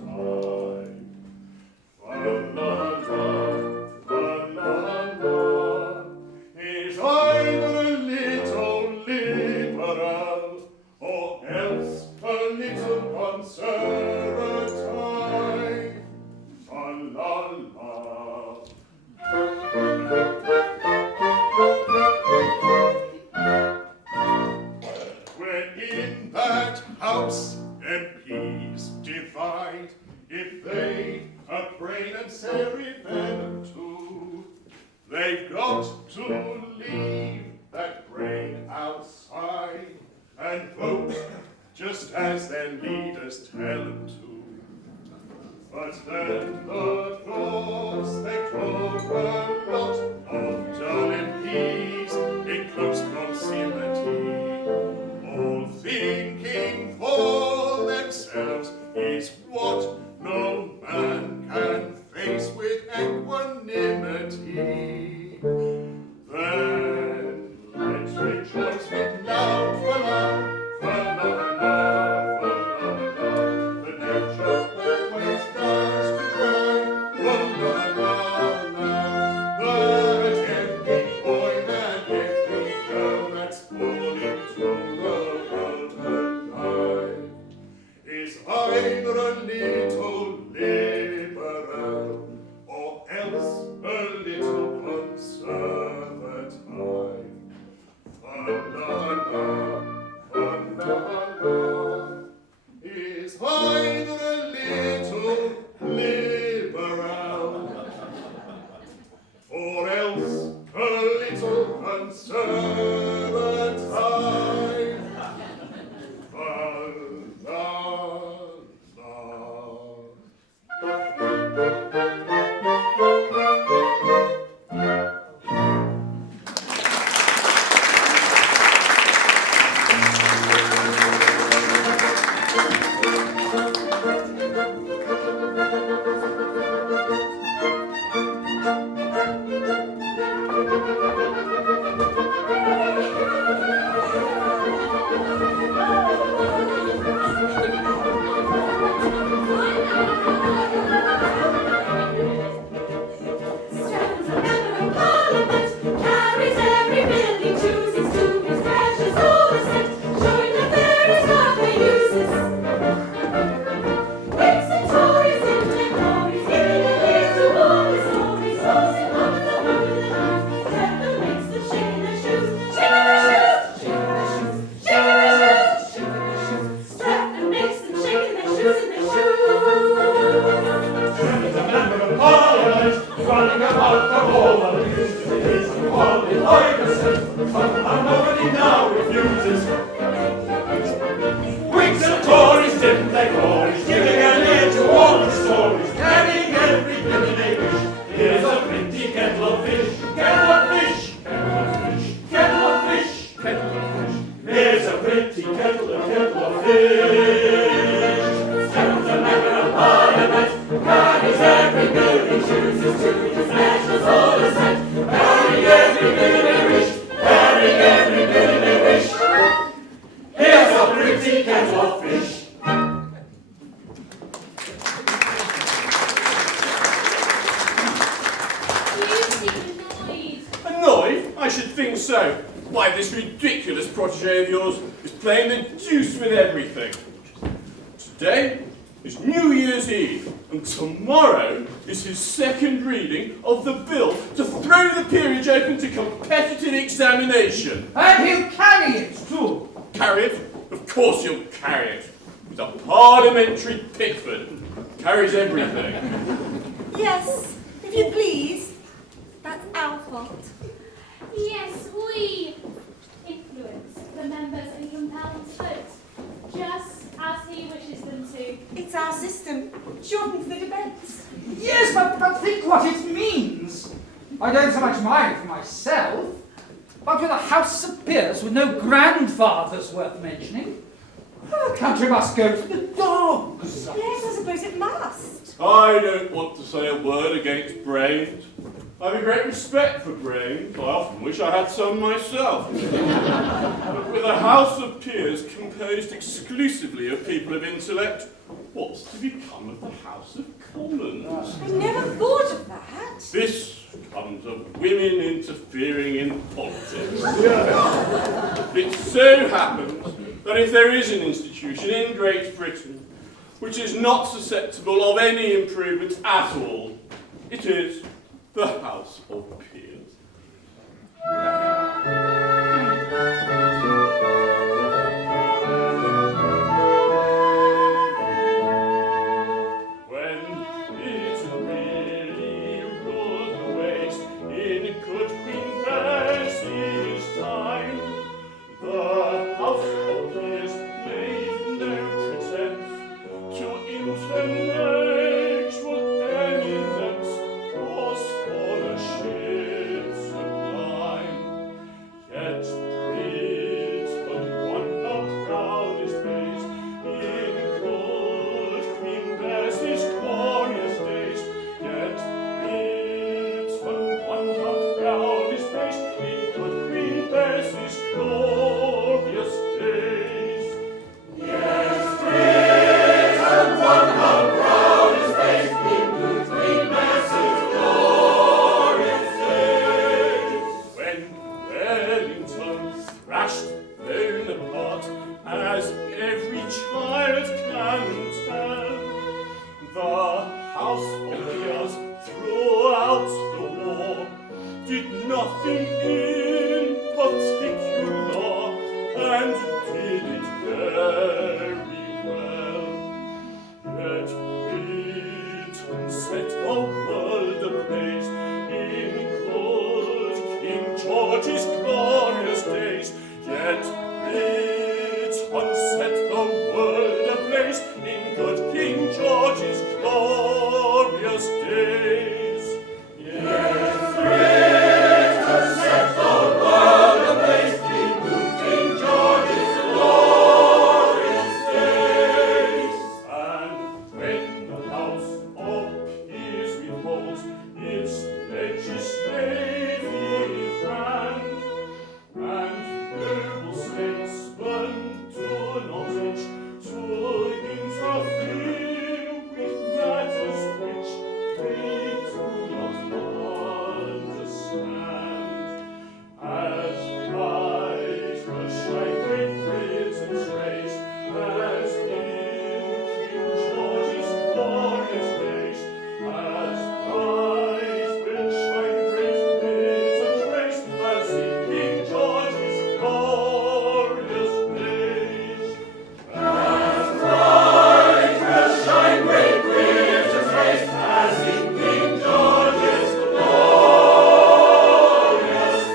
Is either a little liberal or else a little conservative. When in that house MPs divide if they have brain and cerebellum too. They've got to leave that brain outside and vote just as their leaders tell them to. But then the thoughts they talk a lot of dull MPs in close proximity, all thinking for themselves is what no man can face with equanimity. Then let's rejoice with loud love. The nature always does to try. That every boy and every girl that's born into the world alive is either a little liberal or else a little conservative. Is either a little liberal or else a little conservative. protégé of yours is playing the deuce with everything. Today is New Year's Eve, and tomorrow is his second reading of the bill to throw the peerage open to competitive examination. And he'll carry it too. Carry it? Of course he'll carry it. He's a parliamentary Pickford. Carries everything. Yes, if you please. That's our fault. Yes, we influence the members and compel them to vote, just as he wishes them to. It's our system, shortened for the debates. Yes, but think what it means. I don't so much mind for myself, but with a house of peers with no grandfathers worth mentioning, the country must go to the dogs. Yes, I suppose it must. I don't want to say a word against brains. I have a great respect for brains. I often wish I had some myself. But with a house of peers composed exclusively of people of intellect, what's to become of the House of Commons? I never thought of that. This comes of women interfering in politics. It so happens that if there is an institution in Great Britain which is not susceptible of any improvements at all, it is the House of Peers. When it really ruled the waste in good Queen Bessie's time, the House of Peers made no pretence to intellectual eminence or scholarship sublime. Yet Britain won the proudest days in good Queen Bessie's glorious days. Yet Britain won the proudest days in good Queen Bessie's glorious days. Yes, Britain won her proudest days in good Queen Bessie's glorious days. When Wellington thrashed Bonaparte, as every child can tell, the House of Peers throughout the war did nothing in particular, and did it very well. Yet Britain set the world ablaze in good King George's glorious days. Yet Britain set the world ablaze in good King George's glorious days. Yes, Britain set the world ablaze in good King George's glorious days. And when the House of Peers withholds its legislative hand, and noble statesmen do not itch to interfere with matters which they do not understand, as bright will shine Great Britain's rays, as in King George's glorious days, as bright will shine Great Britain's rays, as in King George's glorious days. As bright will shine Great Britain's rays, as in King George's glorious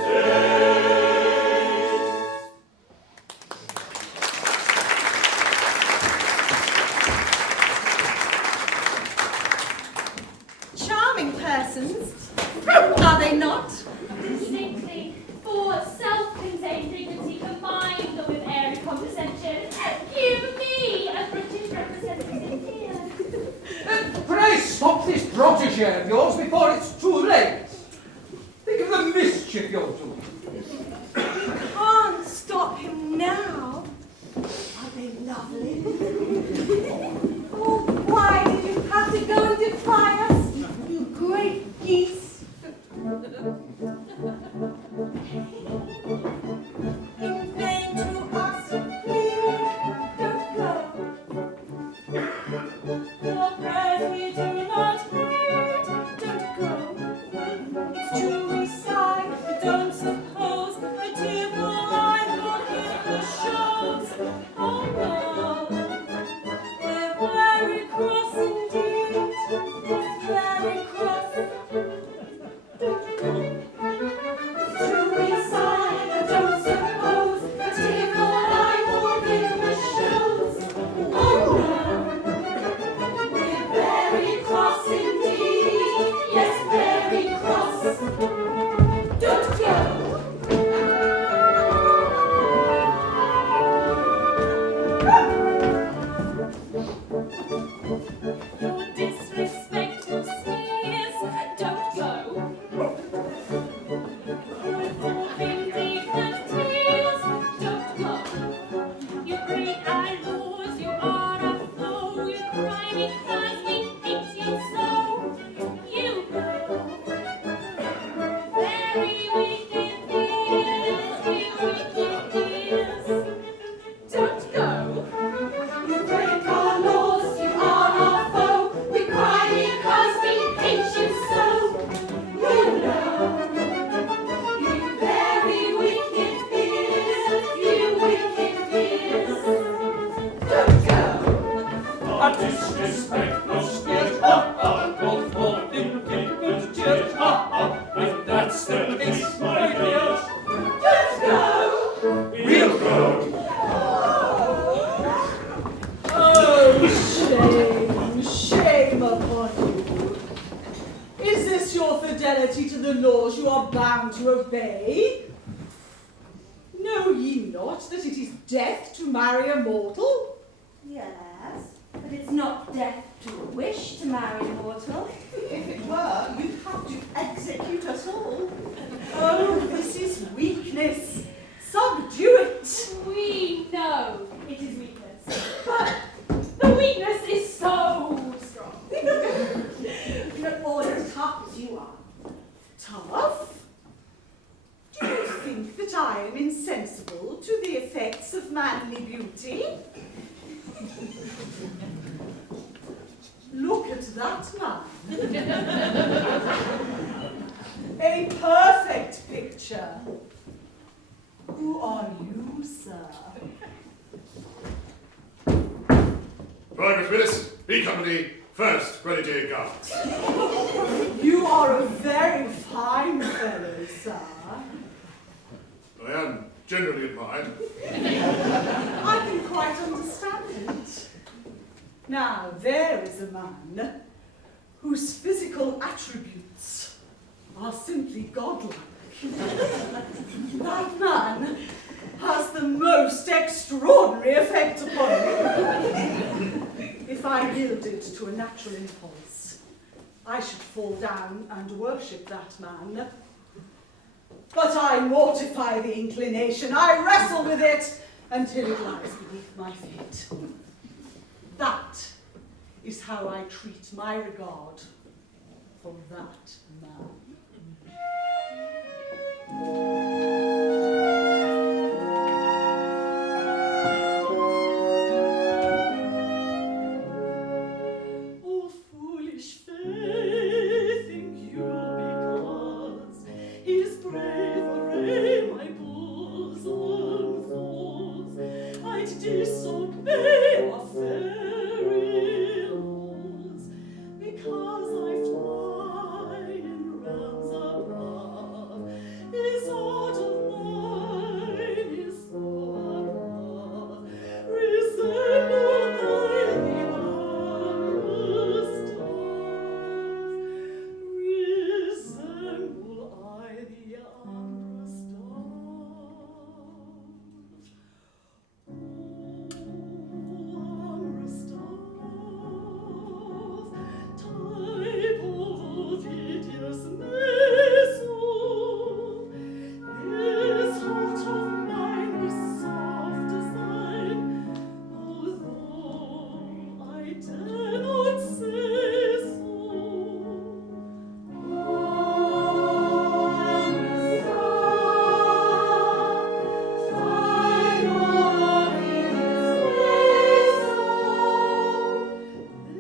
days. Charming persons, are they not? Distinctly, for self-contained dignity combined with airy condescension. Give me a British representative here. Pray stop this protégé of yours before it's too late. Think of the mischief you're doing. Can't stop him now. Are they lovely? Oh, why did you have to go and defy us, you great geese? In vain to disrespect, no scares, both fall in good cheers, if that's the case, my dears. Don't go! We'll go. Oh, shame upon you. Is this your fidelity to the laws you are bound to obey? Know ye not that it is death to marry a mortal? Yes, but it's not death to wish to marry a mortal. If it were, you'd have to execute us all. Oh, this is weakness. Subdue it. We know it is weakness, but the weakness is so strong. Not all as tough as you are. Tough? Do you think that I am insensible to the effects of manly beauty? Look at that man. A perfect picture. Who are you, sir? Private Willis, B Company, 1st Grenadier Guards. You are a very fine fellow, sir. I am generally admired. I can quite understand it. Now, there is a man whose physical attributes are simply godlike. That man has the most extraordinary effect upon me. If I yielded to a natural impulse, I should fall down and worship that man. But I mortify the inclination, I wrestle with it until it lies beneath my feet. That is how I treat my regard for that man. Oh, foolish faith, think you because his bravery my bosom falls, I'd disobey our fairy laws, because I fly in realms above. This heart of mine is so above, resemble I the amorous dove, resemble I the amorous dove. Oh, amorous dove, type of Ovidius Naso, this heart of mine is soft as thine, although I dare not say so.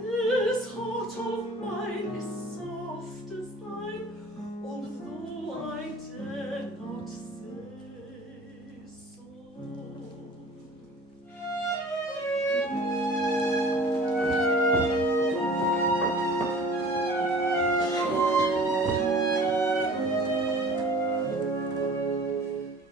This heart of mine is soft as thine, although I dare not say so.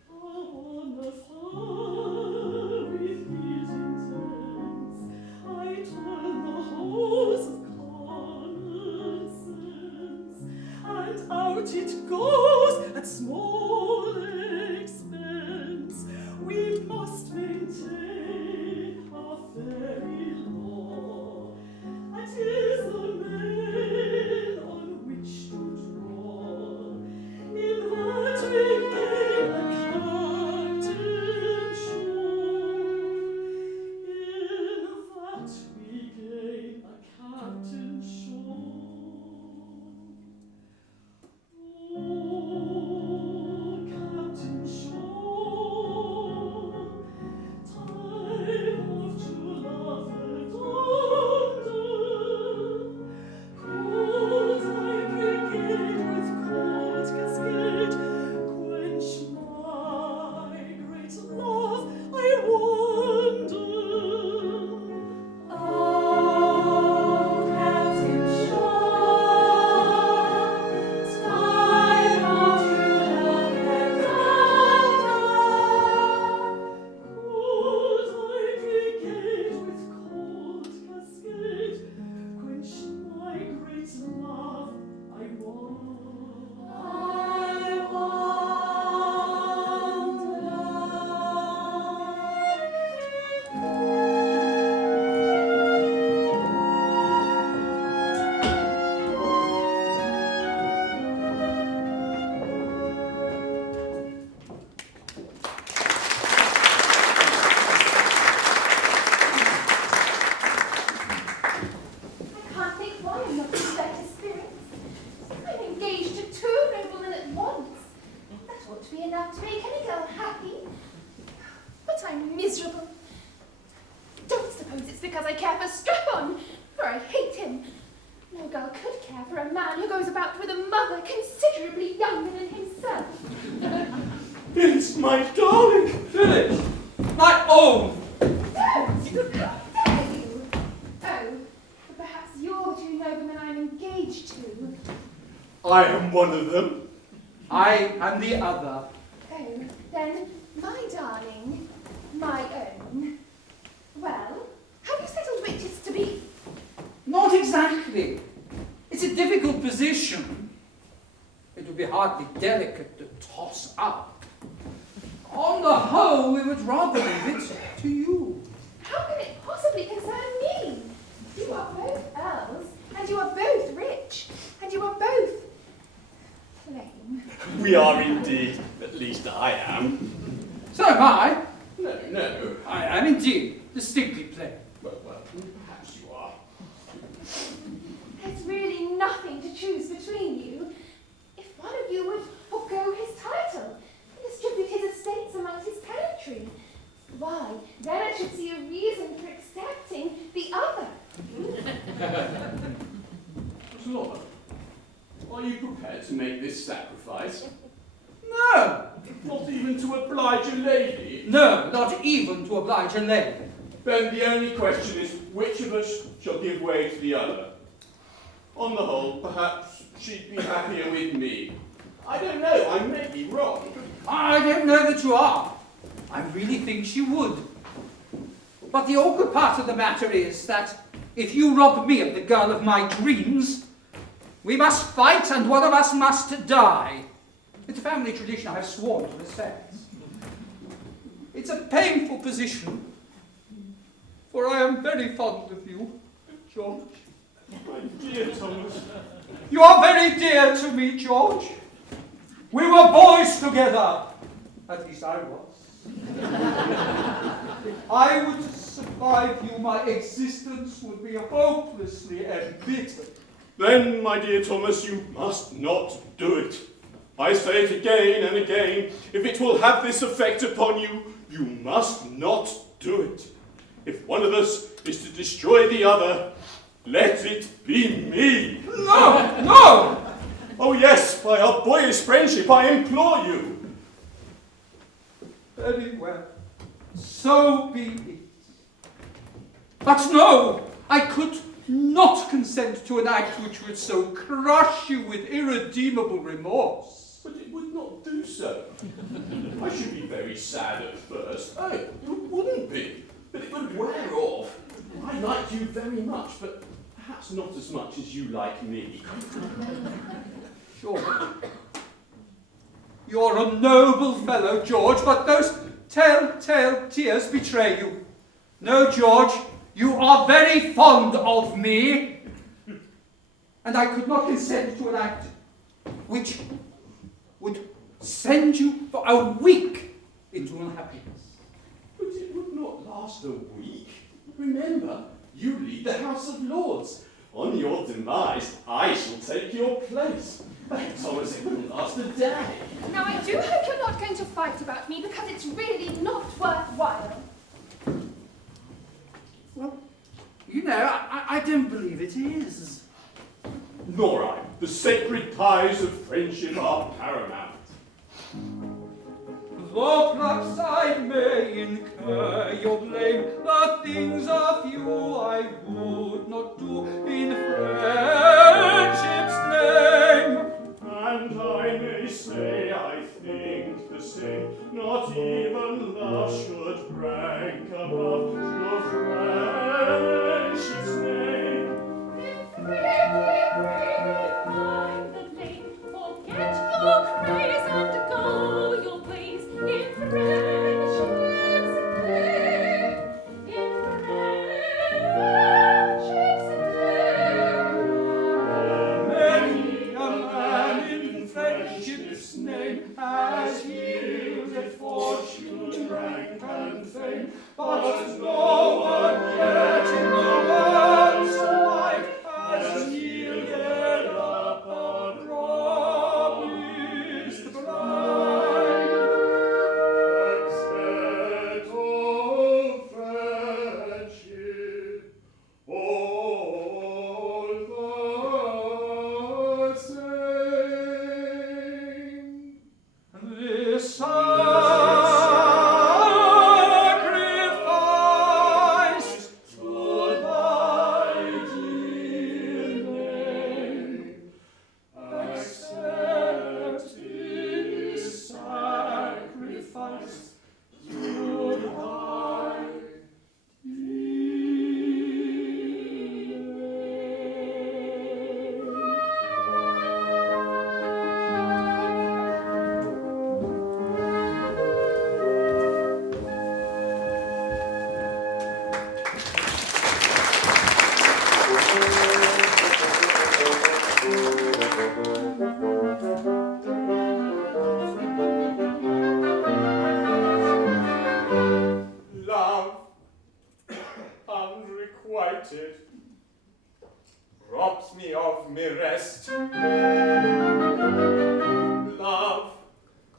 Upon the fire with these intents, I turn the hose of common sense, and out it goes at small expense. We must maintain our very law. It is the main on which to draw. In that we gain a captain sure. In that we gain a captain sure. Oh, Captain Shaw, I'm miserable. Don't suppose it's because I care for Strephon, for I hate him. No girl could care for a man who goes about with a mother considerably younger than himself. It's my darling. Phyllis, my own. Don't! How dare you? Oh, but perhaps you're the two noblemen I'm engaged to. I am one of them. I am the other. Oh, then, my darling, my own. Well, have you settled which it's to be? Not exactly. It's a difficult position. It would be hardly delicate to toss up. On the whole, we would rather leave it to you. How can it possibly concern me? You are both earls, and you are both rich, and you are both plain. We are indeed. At least I am. So am I. No. I am indeed distinctly plain. Well, perhaps you are. There's really nothing to choose between you. If one of you would forego his title and distribute his estates amongst his tenantry, why, then I should see a reason for accepting the other. Flora, are you prepared to make this sacrifice? No, Not even to oblige a lady? no, not even to oblige a lady. Then the only question is, which of us shall give way to the other? On the whole, perhaps she'd be happier with me. I don't know, I may be wrong. I don't know that you are. I really think she would. But the awkward part of the matter is that if you rob me of the girl of my dreams, we must fight and one of us must die. It's a family tradition I have sworn to respect. It's a painful position, for I am very fond of you, George. My dear Thomas. You are very dear to me, George. We were boys together. At least I was. If I were to survive you, my existence would be hopelessly embittered. Then, my dear Thomas, you must not do it. I say it again and again. If it will have this effect upon you, you must not do it. If one of us is to destroy the other, let it be me. No, no! Oh yes, by our boyish friendship, I implore you. Very well. So be it. But no, I could not consent to an act which would so crush you with irredeemable remorse. But it would not do so. I should be very sad at first. Oh, it wouldn't be. But it would wear off. I like you very much, but perhaps not as much as you like me. George, you're a noble fellow, George, but those telltale tears betray you. No, George, you are very fond of me, and I could not consent to an act which would send you for a week into unhappiness. But it would not last a week. Remember, you lead the House of Lords. On your demise, I shall take your place. Thomas, it wouldn't last a day. Now, I do hope you're not going to fight about me, because it's really not worthwhile. Well, you know, I don't believe it is. Nor I. The sacred ties of friendship are paramount. Though perhaps I may incur your blame, the things of you I would not do in friendship's name. And I may say I think the same. Not even love should rank above your friendship's name. Find the lane, forget your craze and go your ways in friendship's name. In friendship's united, robs me of me rest. Love,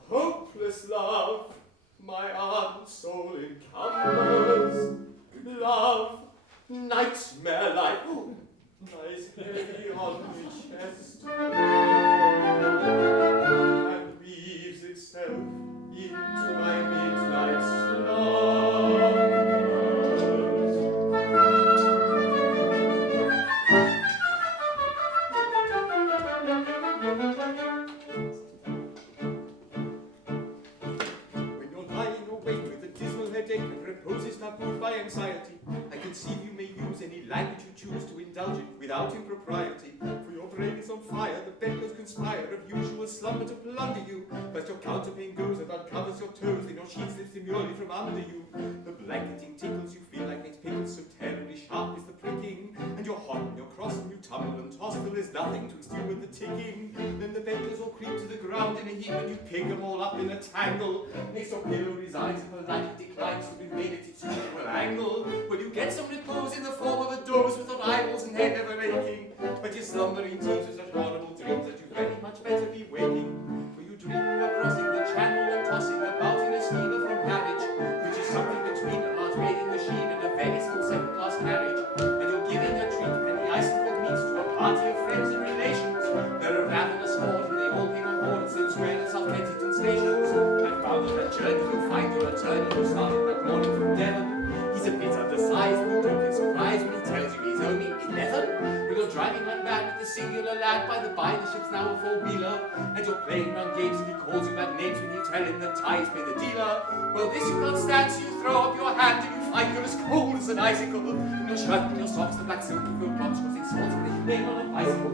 hopeless love, my ardent soul encumbers. Love, nightmare-like, lies heavy on my chest, and weaves itself into my midnight slumbers. When you're lying awake with a dismal headache and repose is tabooed by anxiety, I conceive you may use any language you choose to indulge in without impropriety. For your brain is on fire, the bedclothes conspire of usual slumber to plunder you. First your counterpane goes and uncovers your toes, then your sheet slips demurely from under you. The blanketing tickles you feel like makes pickles, so terribly sharp is the pricking. And you're hot and you're cross and you tumble and toss till there's nothing twixt you and the ticking. Then the bedclothes all creep to the ground in a heap and you pick them all up in a tangle. Next your pillow resides and politely declines to be made at its usual angle. Well, you get some repose in the form of a doze without eyeballs and head never aching. But your slumbering teems with such horrible dreams that you very much better be waking. For you dream you are crossing the channel and tossing about in a steamer from Harwich, which is something between a large bathing machine and a very small second-class carriage. And you're giving a treat and the ice-cold meats to a party of friends and relations. They're a ravenous horde and they all came on board at Sloane Square and South Kensington stations. And found on that journey you find your attorney who started that morning from Devon. He's a bit undersized, but don't be surprised when he tells you he's only 11. When you're driving like mad with the singular lad, by the by the ship's now a four-wheeler, and you're playing round games and he calls you bad names when you tell him that ties pay the dealer. Well, this you can't stand, so you throw up your hand and you find you're as cold as an icicle. And your shirt and your socks, the black silk of your clocks, crossing swords with his name on a bicycle.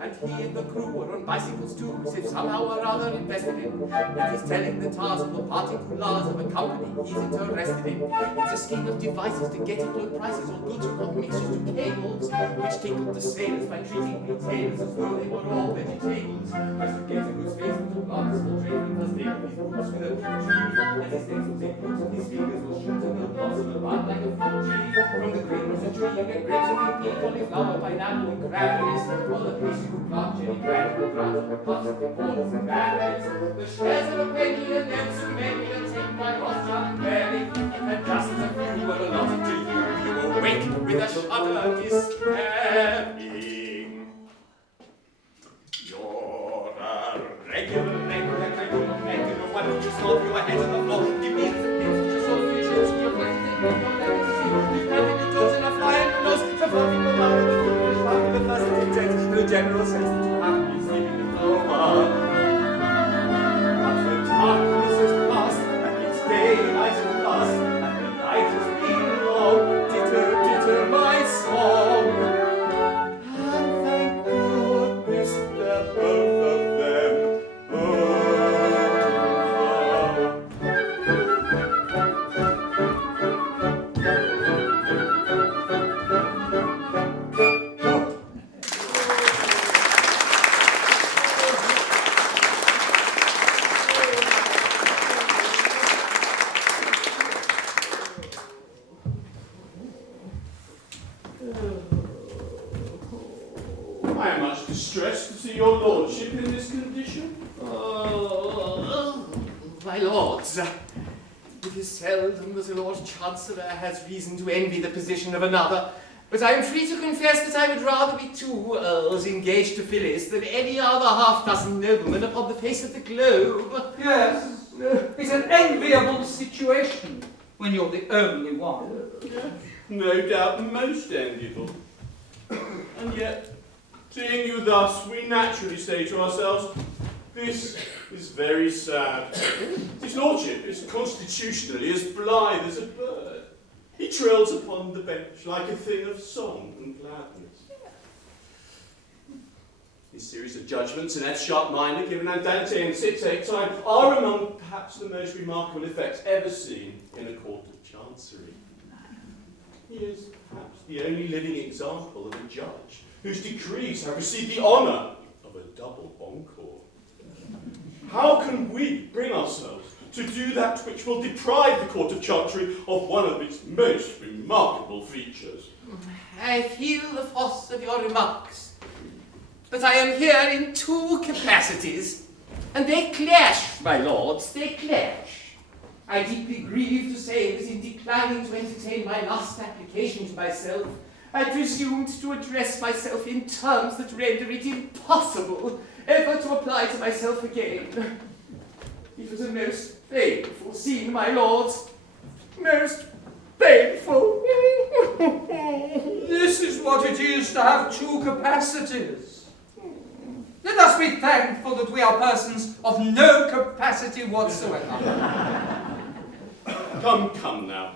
And he and the crew are on bicycles too, as if somehow or other invested in. And he's telling the tars of the parting coulars of a company he's interested in. It's a scheme of devices to get low prices on goods from hot mixtures to cables, which tickled the sailors by treating retailers as though they were all vegetables. First you get a good space with the plants, small trading does take his boots with a fruit tree, and his legs will take roots and his fingers will shoot and they'll blossom apart like a fruit tree. From the green rose tree you get grapes and pea, cauliflower, pineapple and cranberries, all the trees you could plant, cherry, granule, grounds, and puffs and borders and berries. The shares are a penny and then so many are taken by Rothschild and Berry, and just as a few were allotted to you, you awake with a shudder despairing. You're a regular one who just off your head on the floor. You mean the pins which are so features, you're president, you're legacy. You've having your toes and a fly in your nose, so far from the mouth of the foolish one with the first intent, in the general sense that you have to be sleeping in over. But the darkness is past, and it's daylight at last, and the night has been long. Titter, my song. And thank goodness they're both of them over. I am much distressed to see your lordship in this condition. My lords, it is seldom that a Lord Chancellor has reason to envy the position of another, but I am free to confess that I would rather be 2 earls engaged to Phyllis than any other half-dozen noblemen upon the face of the globe. Yes, it's an enviable situation when you're the only one. No doubt most enviable. And yet, seeing you thus, we naturally say to ourselves, this is very sad. His lordship is constitutionally as blithe as a bird. He trills upon the bench like a thing of song and gladness. His series of judgments in F sharp minor, given andante and 6/8 time, are among perhaps the most remarkable effects ever seen in a court of chancery. He is perhaps the only living example of a judge whose decrees have received the honour of a double encore. How can we bring ourselves to do that which will deprive the Court of Chancery of one of its most remarkable features. I feel the force of your remarks, but I am here in two capacities, and they clash, my lords, they clash. I deeply grieve to say that in declining to entertain my last application to myself, I presumed to address myself in terms that render it impossible ever to apply to myself again. It was a most painful scene, my lords. Most painful. This is what it is to have two capacities. Let us be thankful that we are persons of no capacity whatsoever. Come now.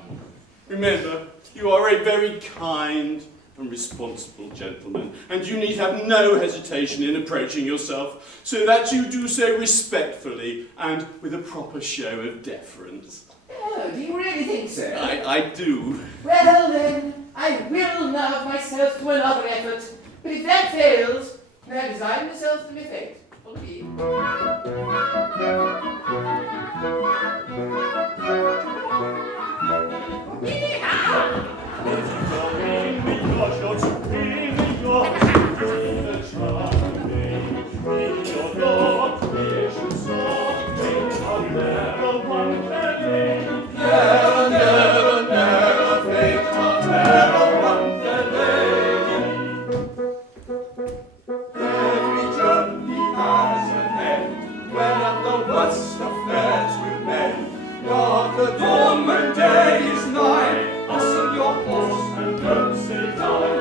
Remember, you are a very kind and responsible gentleman, and you need have no hesitation in approaching yourself, so that you do so respectfully and with a proper show of deference. Oh, do you really think so? I do. Well then, I will nerve myself to another effort, but if that fails, then I resign myself to my fate. Follow me. The dawn day is nigh, hustle your horse and don't say die.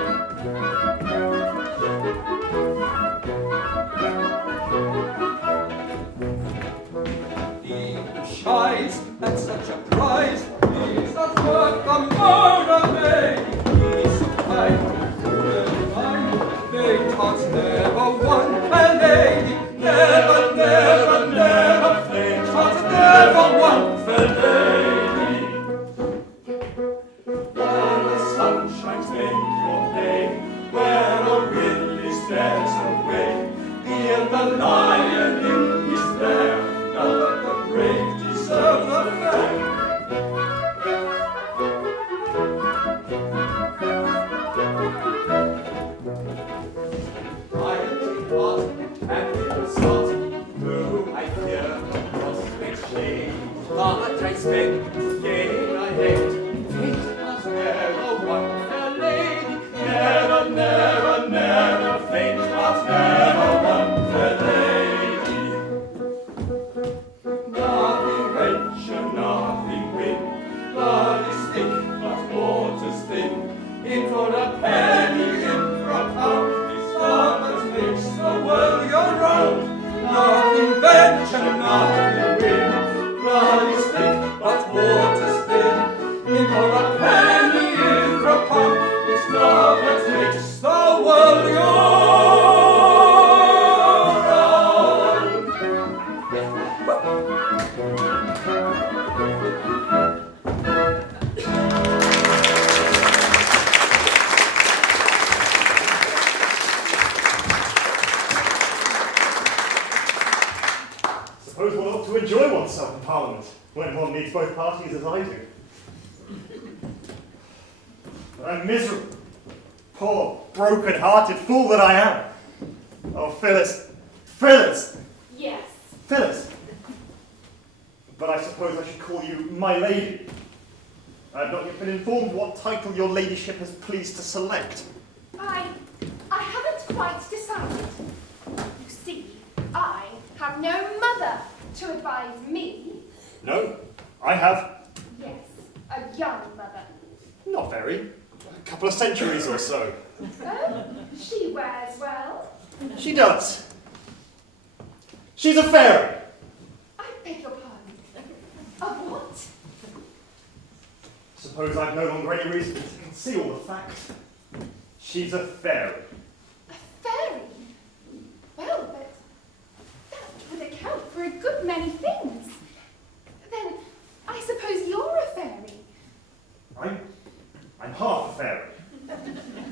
He who shies at such a prize, he's not worth the more of me. He's so kind, good mind, they can't never want a lady. Never, never, never, they can't never want a lady. While the sun shines, make your hay. Where a will is, there's a way. Be the lion in his lair. Now let the brave deserve the fair. I'll take part and it will start. Though I fear the prospect shade, but I spend gain ahead. Fate must never want a lady. Never, never, never, fate must never want a lady. Nothing venture, nothing win. Blood is thick, but water's thin. In for a penny, in for a pound. It's love that makes the world go round. Nothing venture, nothing win. Blood is thick, but water's thin. In for a penny, in for a pound. It's love that makes the world go round. Suppose one ought to enjoy oneself in Parliament when one meets both parties as I do. But I'm miserable. Poor, broken-hearted fool that I am. Oh, Phyllis. Phyllis! Yes. Phyllis! But I suppose I should call you my lady. I have not yet been informed what title your ladyship has pleased to select. I haven't quite decided. You see, I have no mother to advise me. No, I have. Yes, a young mother. Not very. A couple of centuries or so. Oh, she wears well. She does. She's a fairy. I beg your pardon. A what? Suppose I've no longer any reason to conceal the fact. She's a fairy. A fairy? Well, but that would account for a good many things. Then I suppose you're a fairy. I'm half a fairy.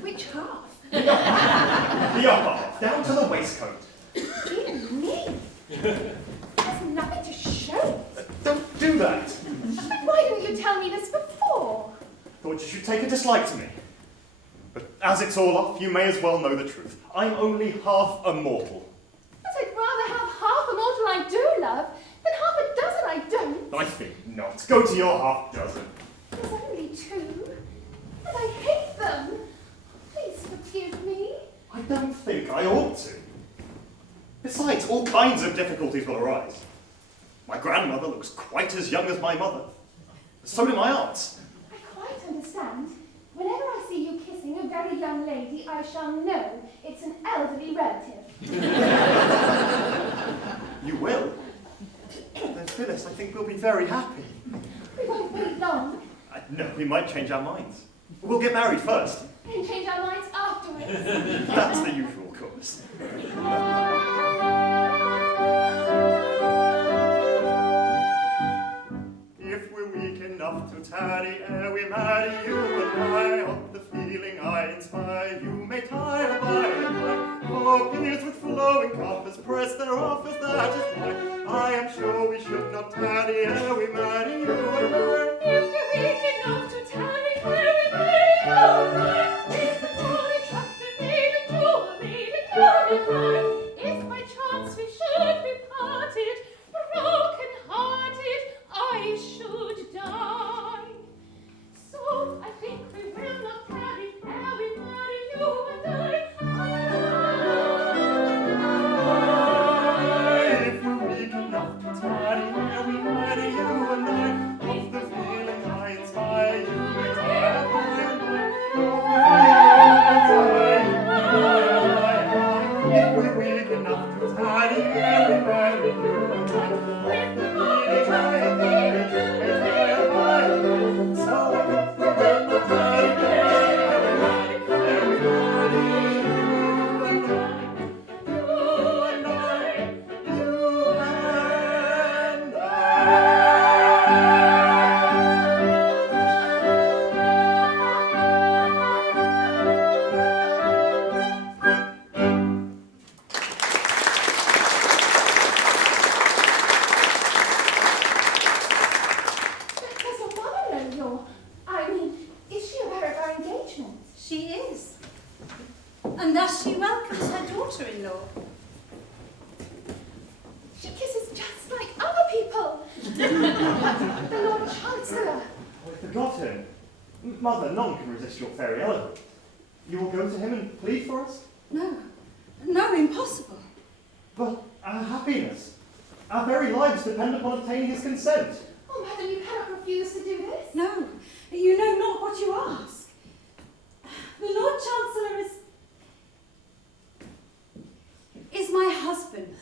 Which half? The upper half, down to the waistcoat. Dear me. There's nothing to show it. Don't thought you should take a dislike to me. But as it's all off, you may as well know the truth. I'm only half a mortal. But I'd rather have half a mortal I do love than half a dozen I don't. I think not. Go to your half dozen. There's only two, and I hate them. Please forgive me. I don't think I ought to. Besides, all kinds of difficulties will arise. My grandmother looks quite as young as my mother. So do my aunts. I quite understand. Whenever I see you kissing a very young lady, I shall know it's an elderly relative. You will? Then Phyllis, I think we'll be very happy. We won't wait long. No, we might change our minds. We'll get married first. And change our minds afterwards. That's the usual course. If we're weak enough to tarry ere we marry, you and I, of the feeling I inspire, you may tire by and by. For peers with flowing compass press their offers, that is why I am sure we should not tarry ere we marry, you and I. If we're weak enough to tarry ere we marry, you and I, if the tall attractive maiden jewelry glorify, if by chance we should be parted, broken-hearted, I should die. So I think we will not tarry ere we marry, you and I. If we're weak enough to tarry ere we marry, you and I, of the feeling I inspire, you may tire by and by. If we're weak enough to tarry ere we marry, you and I, of the feeling I inspire, you may tire by and by. So I think we will not tarry ere we marry, you and I, you and I, you and Does your mother know your... I mean, is she aware of our engagement? She is. And thus she welcomes her daughter-in-law. She kisses just like other people. The Lord Chancellor. Oh, I forgot him. Mother, none can resist your fairy eloquence. You will go to him and plead for us? No, impossible. But our happiness, our very lives depend upon obtaining his consent. Oh, madam, you cannot refuse to do this. No, you know not what you ask. The Lord Chancellor is my husband.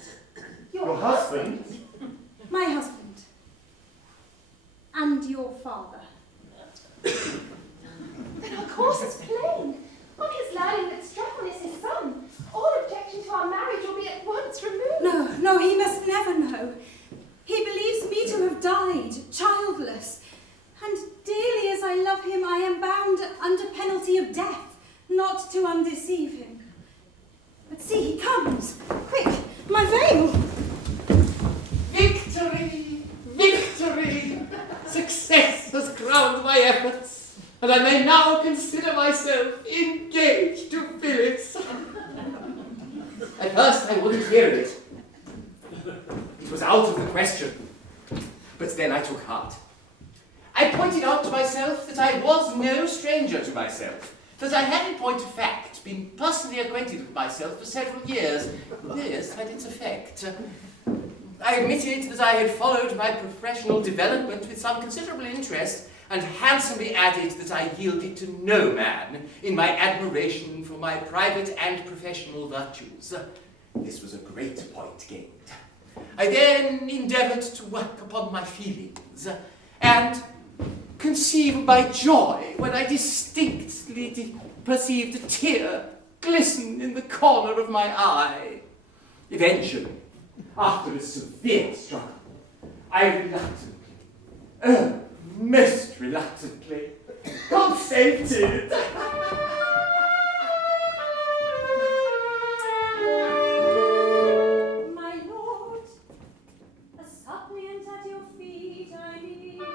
Your husband? My husband. And your father. Then our course is plain. On his learning that Strephon is his son, all objection to our marriage will be at once removed. No, he must never know. He believes me to have died, childless. And dearly as I love him, I am bound under penalty of death, not to undeceive him. But see, he comes. Quick, my veil! Victory! Victory! Success has crowned my efforts, and I may now consider myself engaged to Phyllis. At first I wouldn't hear it. It was out of the question. But then I took heart. I pointed out to myself that I was no stranger to myself, that I had in point of fact been personally acquainted with myself for several years. This had its effect. I admitted that I had followed my professional development with some considerable interest, and handsomely added that I yielded to no man in my admiration for my private and professional virtues. This was a great point gained. I then endeavoured to work upon my feelings, and conceived my joy when I distinctly perceived a tear glisten in the corner of my eye. Eventually, after a severe struggle, I most reluctantly, consented. My lord, a suppliant at your feet I kneel.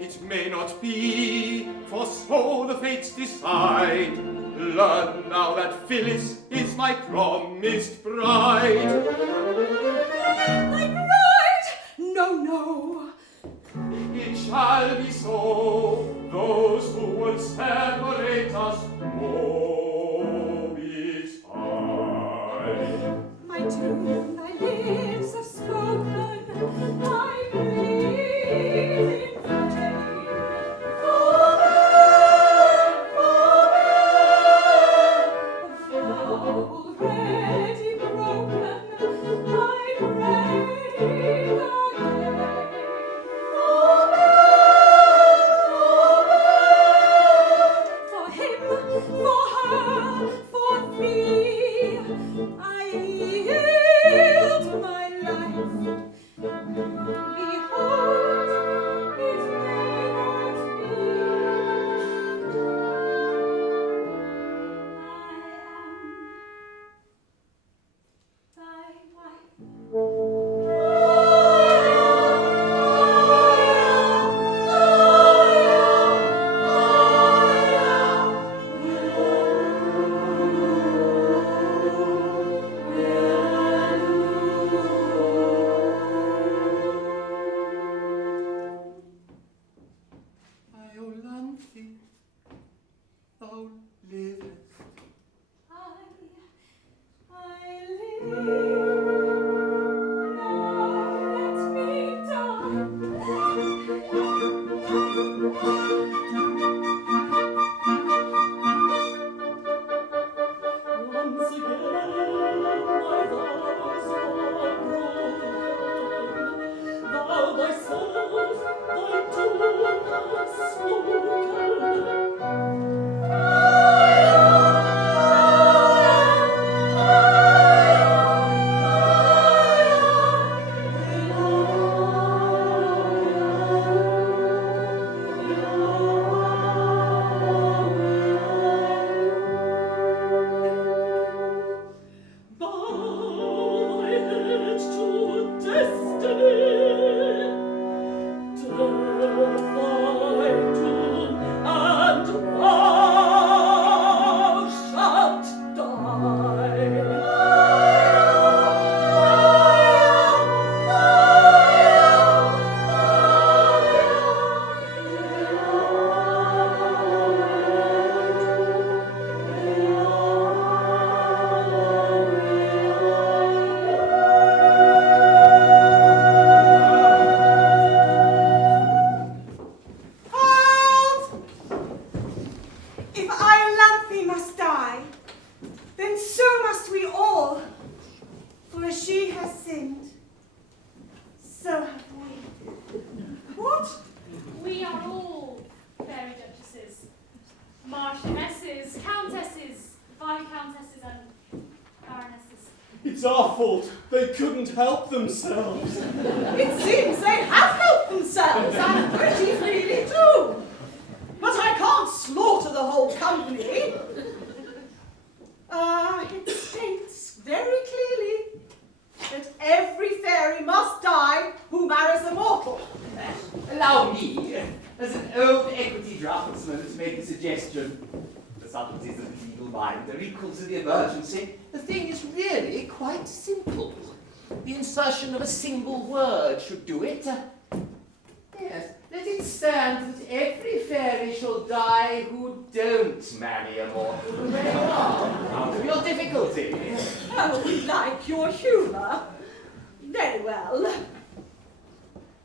it may not be, for so the fates decide. Learn now that Phyllis is my promised bride. My bride? No, no. It shall be so. Those who would separate us woe betide. My doom, thy lips have spoken, I breathe in vain. Already broken, I break again. For him, for her, for thee, I yield my life. Behold, it may not be. I am thy wife. Iolanthe, thou livest. I live. Now let me die. Once again my vows are broken. Thou thyself thy doom hast spoken. Bow thy head to destiny. Death thy doom, and thou shalt Halt! If Iolanthe must die, then so must we all. For as she has sinned, so have we. What? We are all fairy duchesses, marchionesses, countesses, viscountesses, and baronesses. It's our fault. They couldn't help themselves. It seems they have helped themselves, and pretty freely too. But I can't slaughter the whole company. It states very clearly that every fairy must die who marries a mortal. Allow me, as an old equity draftsman, to make a suggestion. The subtleties of the legal mind are equal to the emergency. The thing is really quite simple. The insertion of a single word should do it. Yes, let it stand that every fairy shall die who don't marry a mortal. There you are, out of your difficulty. Oh, we like your humour. Very well.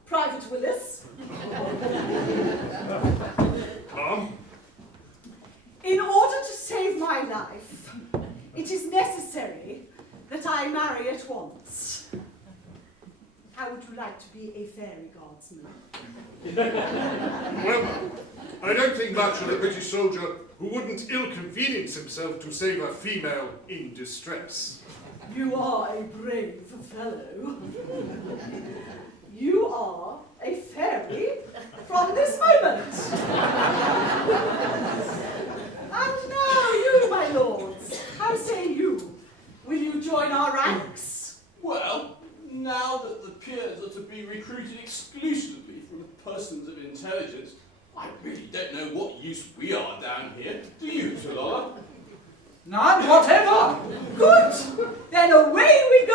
Private Willis. Come. In order to save my life, it is necessary that I marry at once. How would you like to be a fairy guardsman? Well, I don't think much of the British soldier who wouldn't ill-convenience himself to save a female in distress. You are a brave fellow. You are a fairy from this moment. And now you, my lords, how say you? Will you join our ranks? Well, now that the peers are to be recruited exclusively from persons of intelligence, I really don't know what use we are down here. Do you, Tallulah? None whatever. Good. Then away we go.